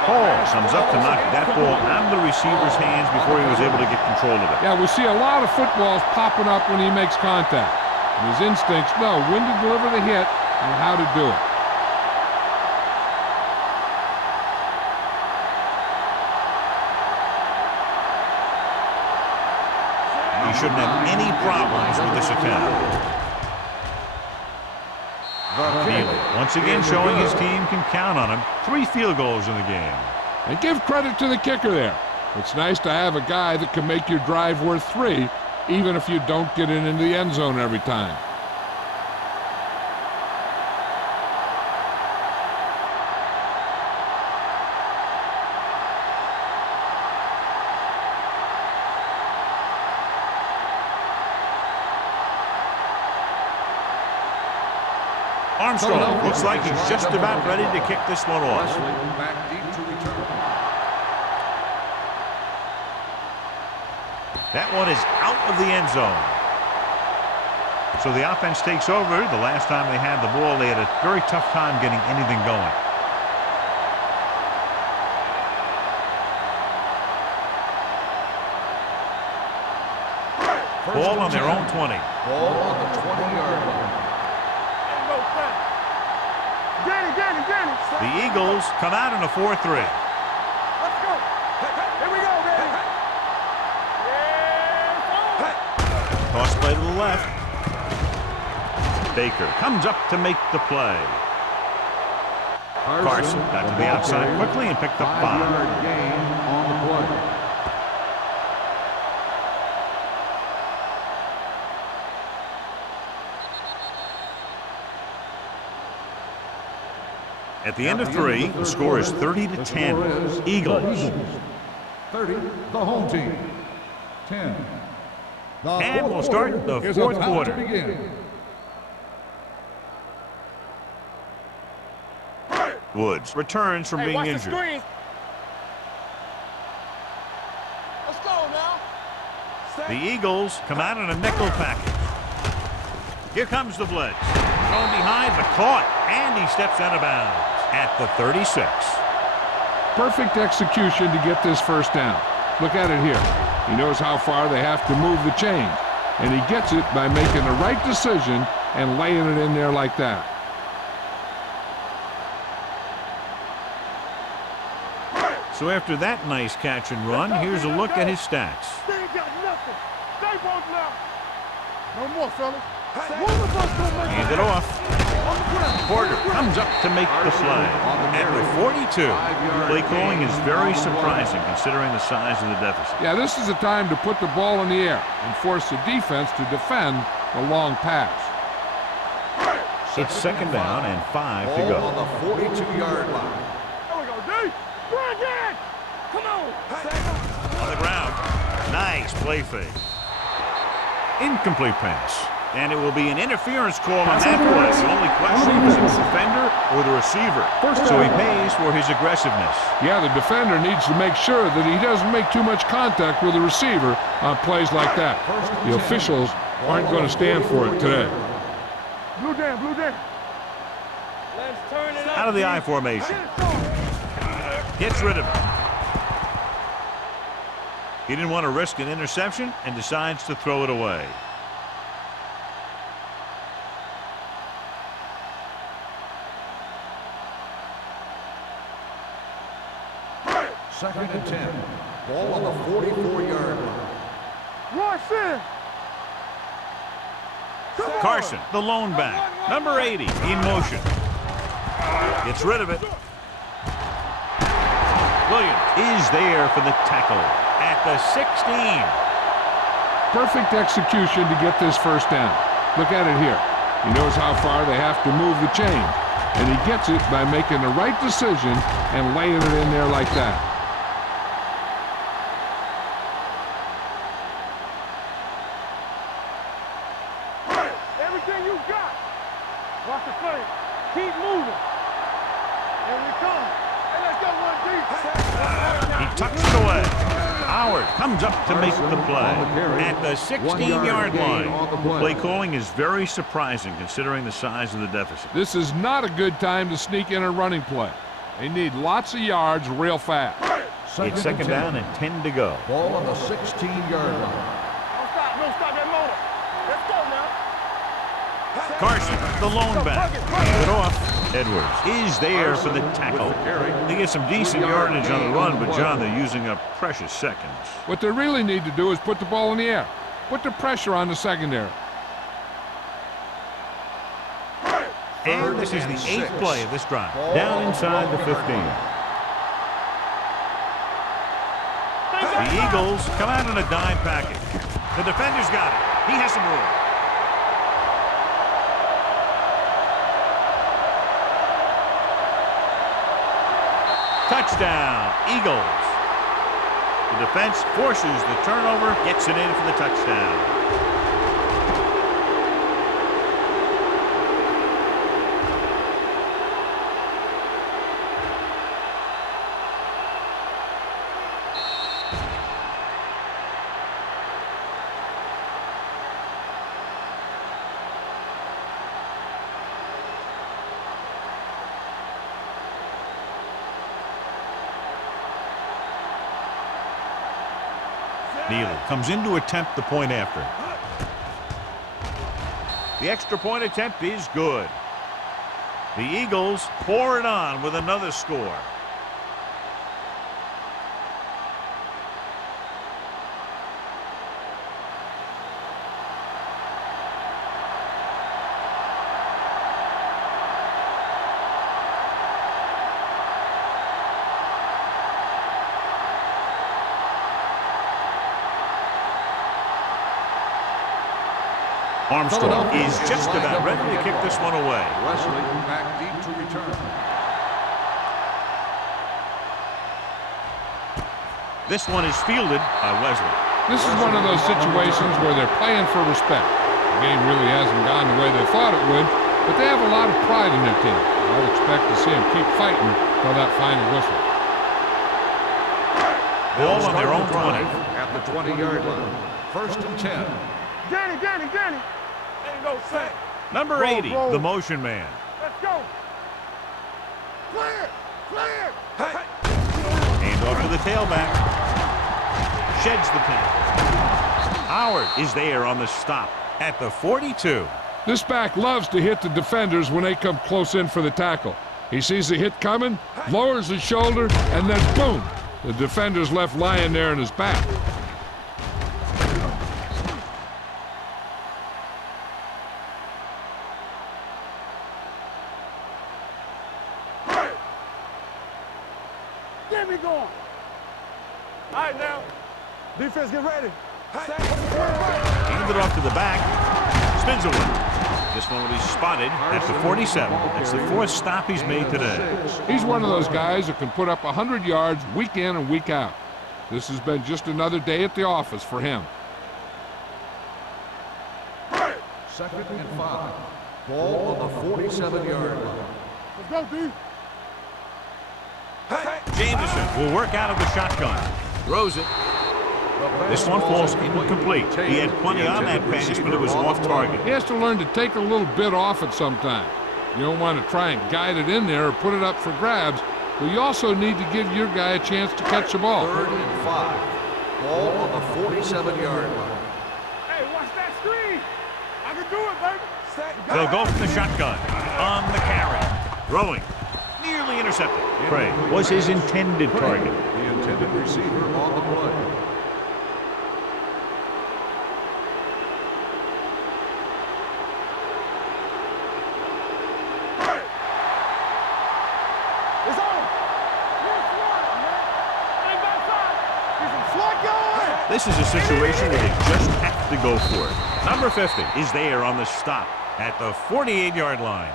Hall comes up to knock that ball out of the receiver's hands before he was able to get control of it. Yeah, we see a lot of footballs popping up when he makes contact. And his instincts know when to deliver the hit and how to do it. He shouldn't have any problems with this attempt. Neely, once again showing his team can count on him. 3 field goals in the game. And give credit to the kicker there. It's nice to have a guy that can make your drive worth 3, even if you don't get it into the end zone every time. Armstrong looks like he's just about ready to kick this one off. Wesley back deep to return. That one is out of the end zone. So the offense takes over. The last time they had the ball, they had a very tough time getting anything going. Ball on their own 20. Ball on the 20-yard line. Danny. The Eagles come out in a 4-3. Let's go. Here we go, baby. Yeah, Toss play to the left. Baker comes up to make the play. Carson got to the outside quickly and picked up 5. 5-yard gain on the play. At the end of 3, the score is 30-10. Eagles. 30, the home team. 10. And we'll start the Here's 4th about to quarter. begin. Woods returns from being injured. Let's go now. The Eagles come out in a nickel package. Here comes the blitz. Thrown behind, but caught. And he steps out of bounds at the 36. Perfect execution to get this first down. Look at it here. He knows how far they have to move the chain. And he gets it by making the right decision and laying it in there like that. So after that nice catch and run, here's a look at his stats. They ain't got nothing. They won't now. No more, fellas. Hand it off. Porter comes up to make the play. At the 42. Play calling is very surprising considering the size of the deficit. Yeah, this is the time to put the ball in the air and force the defense to defend the long pass. It's second down and 5 to go. On the 42-yard line. There we go, D. Bring it! Come on! On the ground. Nice play fake. Incomplete pass. And it will be an interference call on that play. The only question is the defender or the receiver. So he pays for his aggressiveness. Yeah, the defender needs to make sure that he doesn't make too much contact with the receiver on plays like that. The officials aren't going to stand for it today. Blue down, blue down. Let's turn it up. Out of the I formation. Gets rid of it. He didn't want to risk an interception and decides to throw it away. Second and 10. Ball on the 44-yard line. Rush in. Carson, the lone back. Number 80 in motion. Gets rid of it. Williams is there for the tackle at the 16. Perfect execution to get this first down. Look at it here. He knows how far they have to move the chain, and he gets it by making the right decision and laying it in there like that. Everything you got. Watch the play. Keep moving. Here we come. Hey, let's go, 1D. He tucks it away. Howard comes up to make the play at the 16-yard line. Play calling is very surprising considering the size of the deficit. This is not a good time to sneak in a running play. They need lots of yards real fast. It's second down and 10 to go. Ball on the 16-yard line. Don't stop that motor. Let's go now. Carson, the lone back. Hands it off. Edwards is there for the tackle. They get some decent yardage on the run, but, John, they're using up precious seconds. What they really need to do is put the ball in the air. Put the pressure on the secondary. And this is the 8th play of this drive. Down inside the 15. The Eagles come out in a dime package. The defender's got it. He has some room. Touchdown, Eagles. The defense forces the turnover, gets it in for the touchdown. Neely comes in to attempt the point after. The extra point attempt is good. The Eagles pour it on with another score. Armstrong is just about ready to kick this one away. Wesley back deep to return. This one is fielded by Wesley. This is one of those situations where they're playing for respect. The game really hasn't gone the way they thought it would, but they have a lot of pride in their team. I'd expect to see them keep fighting till that final whistle. Ball on their own 20. At the 20-yard line. First and 10. Danny. Ain't no sack. Number 80, the motion man. Let's go. Clear. Hand off to the tailback. Sheds the pin. Howard is there on the stop at the 42. This back loves to hit the defenders when they come close in for the tackle. He sees the hit coming, lowers his shoulder, and then boom! The defender's left lying there in his back. Get me going. All right, now. Defense, get ready. Hand it off to the back. Spins away. This one will be spotted at the 47. That's the fourth stop he's made today. He's one of those guys that can put up 100 yards week in and week out. This has been just another day at the office for him. 2nd and 5. Ball on the 47-yard line. Let's go, D. Jameson will work out of the shotgun. Throws it. This one falls incomplete. He had plenty on that pass, but it was off target. He has to learn to take a little bit off it sometimes. You don't want to try and guide it in there or put it up for grabs, but you also need to give your guy a chance to catch the ball. 3rd and 5. Ball on the 47-yard line. Hey, watch that screen. I can do it, baby. They'll go from the shotgun on the carry. Throwing. Nearly intercepted. Craig was his intended target. The intended receiver on the play. It's on. This is a situation where they just have to go for it. Number 50 is there on the stop at the 48-yard line.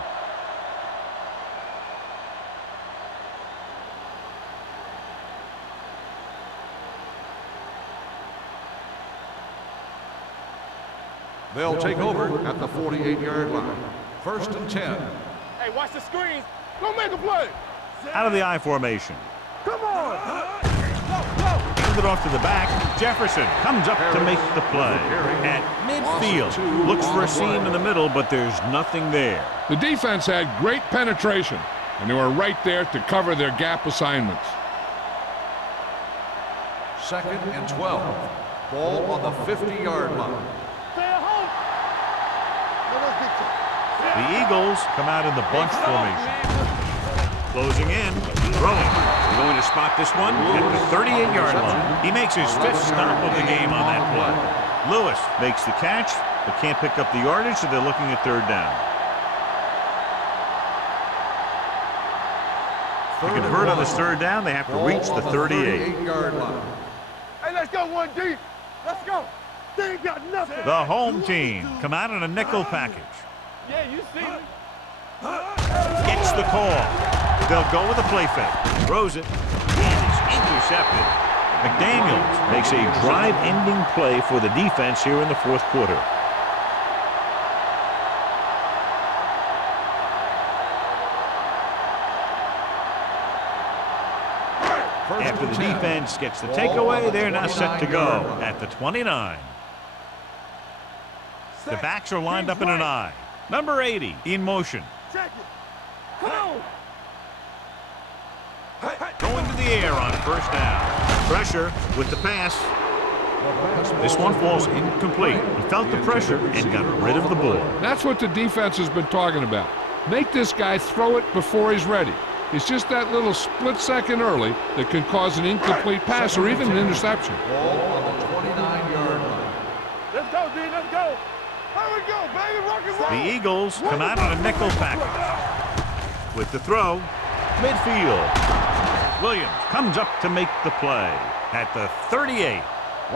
They'll take over at the 48-yard line. 1st and 10. Hey, watch the screen. Don't make a play. Out of the I formation. Come on. Hand it off to the back. Jefferson comes up to make the play. At midfield. Looks for a seam in the middle, but there's nothing there. The defense had great penetration, and they were right there to cover their gap assignments. 2nd and 12. Ball on the 50-yard line. Stay at home. The Eagles come out in the bunch formation. Closing in, throwing. They're going to spot this one at the 38-yard line. He makes his 5th stop of the game on that play. Lewis makes the catch, but can't pick up the yardage, so they're looking at 3rd down. To convert on this 3rd down, they have to reach the 38. 38-yard line. Hey, let's go one deep. Let's go. They ain't got nothing. The home team come out in a nickel package. Yeah, you see me. Gets the call. They'll go with a play fake. Throws it. And it's intercepted. McDaniels makes a drive-ending play for the defense here in the 4th quarter. After the defense gets the takeaway, they're now set to go at the 29. The backs are lined up in an I. Number 80 in motion. Check it. Come on. Going to the air on 1st down. Pressure with the pass. This one falls incomplete. He felt the pressure and got rid of the ball. That's what the defense has been talking about. Make this guy throw it before he's ready. It's just that little split second early that can cause an incomplete pass or even an interception. Ball on the 29-yard line. Let's go, D. Let's go. Here we go, baby. Rock and roll. The Eagles come out in a nickel package. With the throw, midfield. Williams comes up to make the play at the 38.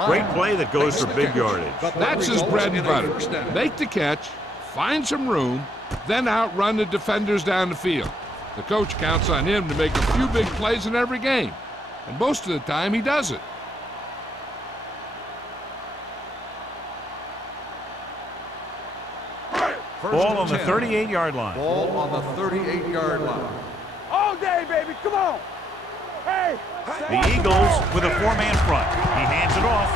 Great play that goes for big yardage. That's his bread and butter. Make the catch, find some room, then outrun the defenders down the field. The coach counts on him to make a few big plays in every game, and most of the time he does it. Ball on the 38-yard line. Ball on the 38-yard line. All day, baby. Come on. Hey. The Eagles with a 4-man front. He hands it off.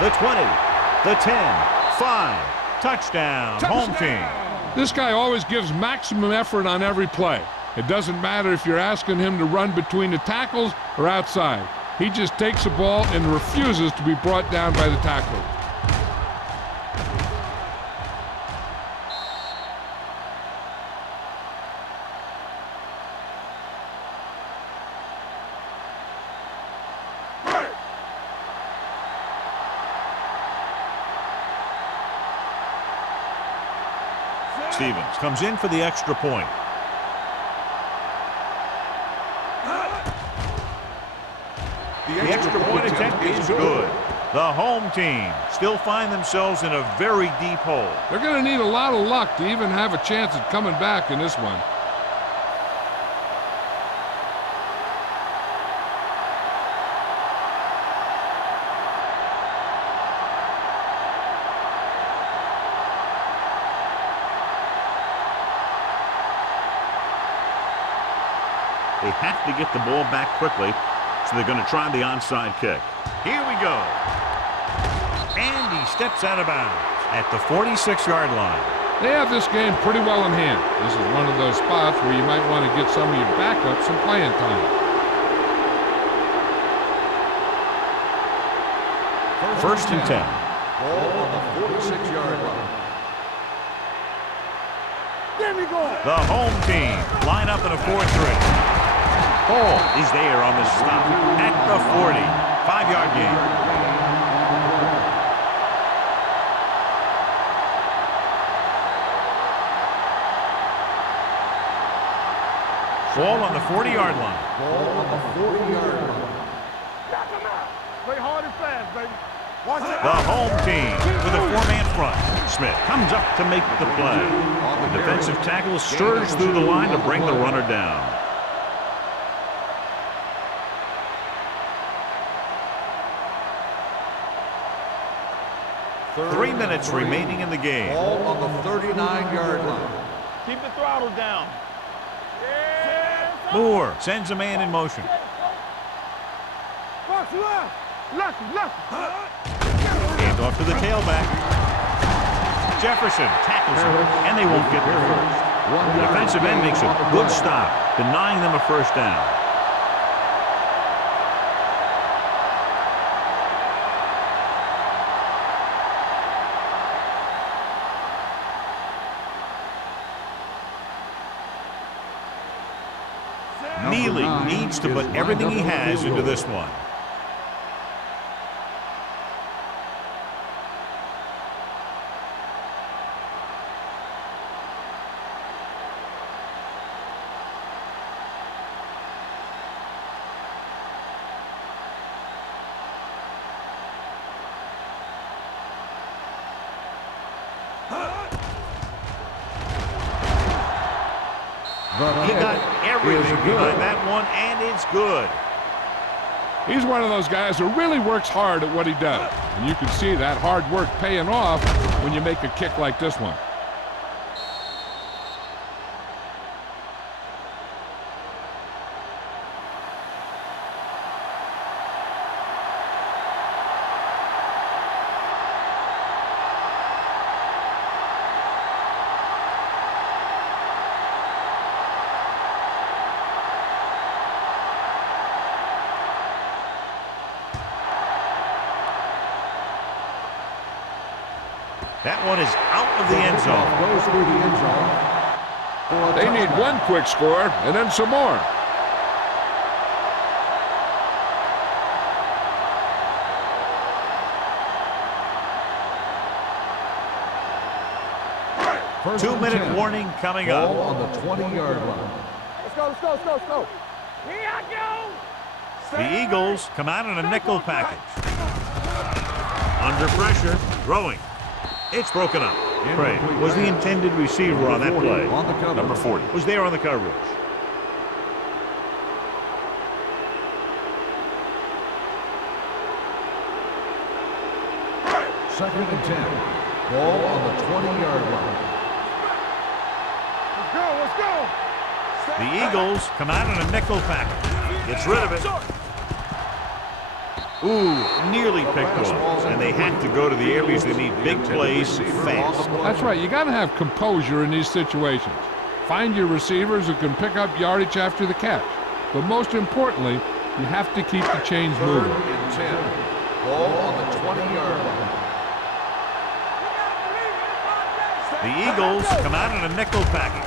The 20, the 10, 5. Touchdown, home team. This guy always gives maximum effort on every play. It doesn't matter if you're asking him to run between the tackles or outside. He just takes the ball and refuses to be brought down by the tackler. Stevens comes in for the extra point. The extra point attempt is good. The home team still find themselves in a very deep hole. They're going to need a lot of luck to even have a chance at coming back in this one. They have to get the ball back quickly, so they're going to try the onside kick. Here we go. And he steps out of bounds at the 46-yard line. They have this game pretty well in hand. This is one of those spots where you might want to get some of your backups some playing time. First and 10. Ball on the 46-yard line. There we go. The home team line up in a 4-3. Hall is there on the stop at the 40. 5-yard gain. Ball on the 40-yard line. Ball on the 40-yard line. Knock him out. Play hard and fast, baby. Watch it. The home team with a 4-man front. Smith comes up to make the play. The defensive tackle surged through the line to bring the runner down. Three minutes remaining in the game. Ball on the 39-yard line. Keep the throttle down. Moore sends a man in motion. Watch left. Left. Hand off to the tailback. Jefferson tackles him, and they won't get there first. The defensive end makes a good stop, denying them a first down. Neely needs to put everything he has into this one. He got everything behind that one, and it's good. He's one of those guys who really works hard at what he does. And you can see that hard work paying off when you make a kick like this one. That one is out of the end zone. Goes through the end zone. They need one quick score and then some more. First 2-minute warning coming up. Ball on the 20-yard line. Let's go. Here I go. The Eagles come out in a nickel package. Under pressure, throwing. It's broken up. Craig was the intended receiver on that play. Number 40 was there on the coverage. Second and 10. Ball on the 20-yard line. Let's go. The Eagles come out in a nickel package. Gets rid of it. Ooh, nearly picked off. And they have to go to the areas that need big plays fast. That's right. You got to have composure in these situations. Find your receivers who can pick up yardage after the catch. But most importantly, you have to keep the chains moving. Third and 10. Ball on the 20-yard line. The Eagles come out in a nickel package.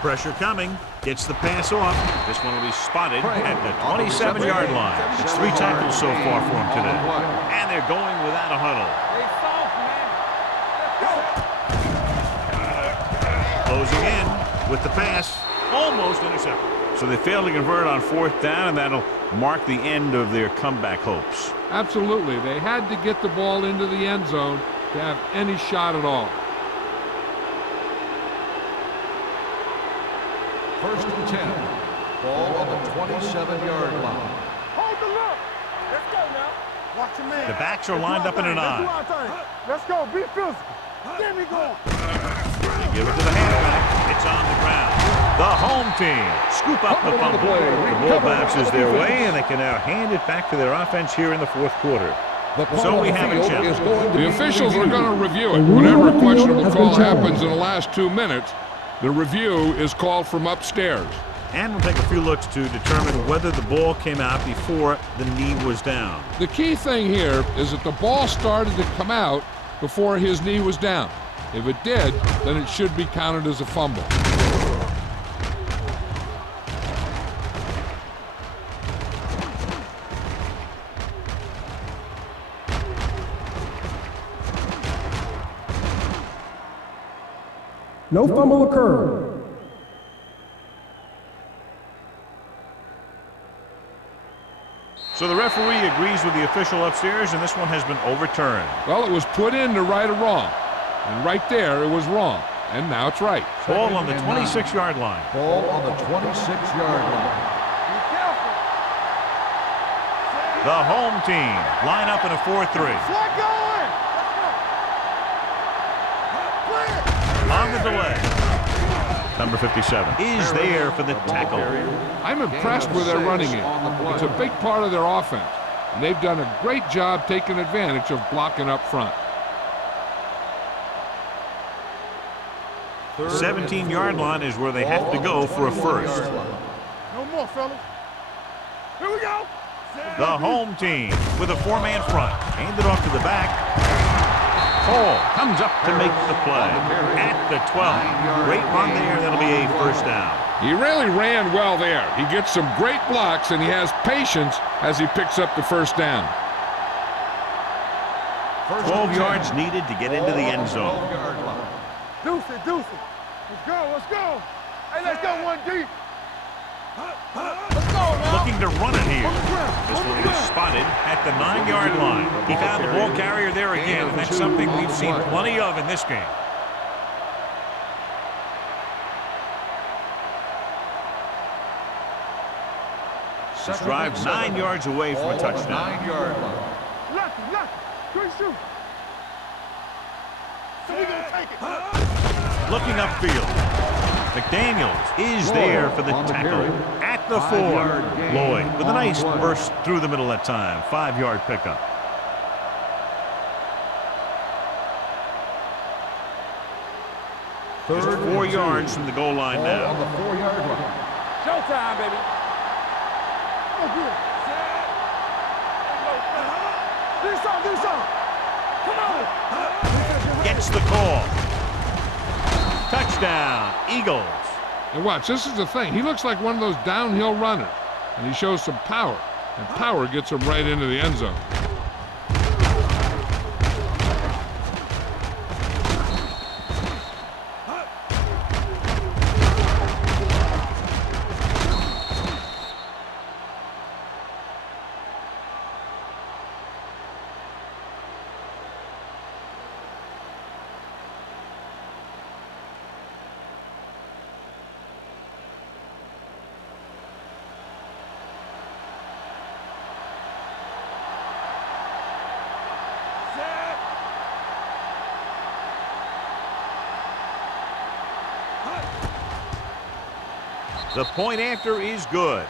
Pressure coming. Gets the pass off. This one will be spotted at the 27-yard line. It's 3 tackles so far for him today. And they're going without a huddle. Closing in with the pass. Almost intercepted. So they failed to convert on 4th down, and that'll mark the end of their comeback hopes. Absolutely. They had to get the ball into the end zone to have any shot at all. 1st and 10. Ball on the 27-yard line. Hold the look. Let's go now. Watch your man. The backs are lined up in an I. Let's go. Be physical. Get me going. They give it to the halfback. It's on the ground. The home team scoop up the fumble. The ball bounces their way, and they can now hand it back to their offense here in the 4th quarter. So we have a challenge. The officials are going to review it. Whenever a questionable call happens in the last 2 minutes, the review is called from upstairs. And we'll take a few looks to determine whether the ball came out before the knee was down. The key thing here is that the ball started to come out before his knee was down. If it did, then it should be counted as a fumble. No fumble occurred. So the referee agrees with the official upstairs, and this one has been overturned. Well, it was put in to right a wrong. And right there, it was wrong. And now it's right. Ball on the 26-yard line. Ball on the 26-yard line. Be careful. The home team line up in a 4-3. Flag going. On the delay. Number 57 is there for the tackle. I'm impressed with their running game. It's a big part of their offense. And they've done a great job taking advantage of blocking up front. 17-yard line is where they have to go for a first. No more, fellas. Here we go. The home team with a 4-man front. Hand it off to the back. Hall comes up to make the play at the 12. Great run there. That'll be a first down. He really ran well there. He gets some great blocks, and he has patience as he picks up the first down. 12 yards needed to get into the end zone. Deuce it, deuce it. Let's go, let's go. Hey, let's go one deep. Let's go now. Looking to run it here. This one was spotted at the 9-yard line. He found the ball carrier there again, and that's something we've seen plenty of in this game. This drive 9 yards away from a touchdown. 9-yard line. Lucky, lucky. Good shoot. So we gonna take it. Looking upfield. McDaniels is there for the tackle at the 4. Lloyd with a nice burst through the middle that time. 5-yard pickup. Just 4 yards from the goal line now. On the 4-yard line. Showtime, baby. Oh, good. Do something. Come on. Gets the call. Touchdown, Eagles. And watch, this is the thing. He looks like one of those downhill runners, and he shows some power. And power gets him right into the end zone. The point after is good.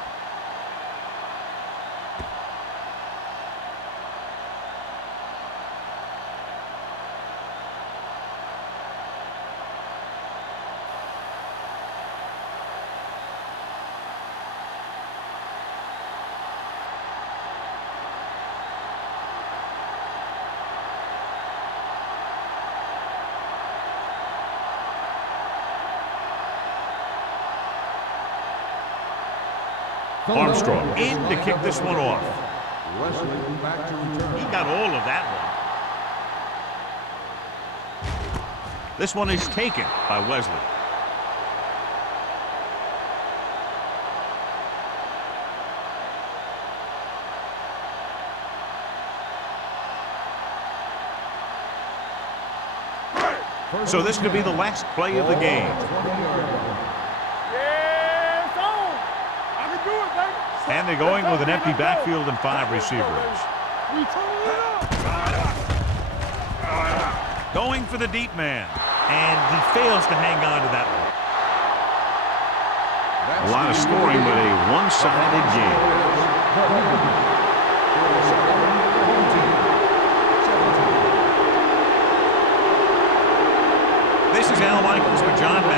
Armstrong in to kick this one off. Wesley back to return. He got all of that one. This one is taken by Wesley. So this could be the last play of the game. Yeah, it's on. I can do it, baby. And they're going with an empty backfield and 5 receivers. We turn it up. Going for the deep man. And he fails to hang on to that one. A lot of scoring, but a one-sided game. This is Al Michaels for John Madden.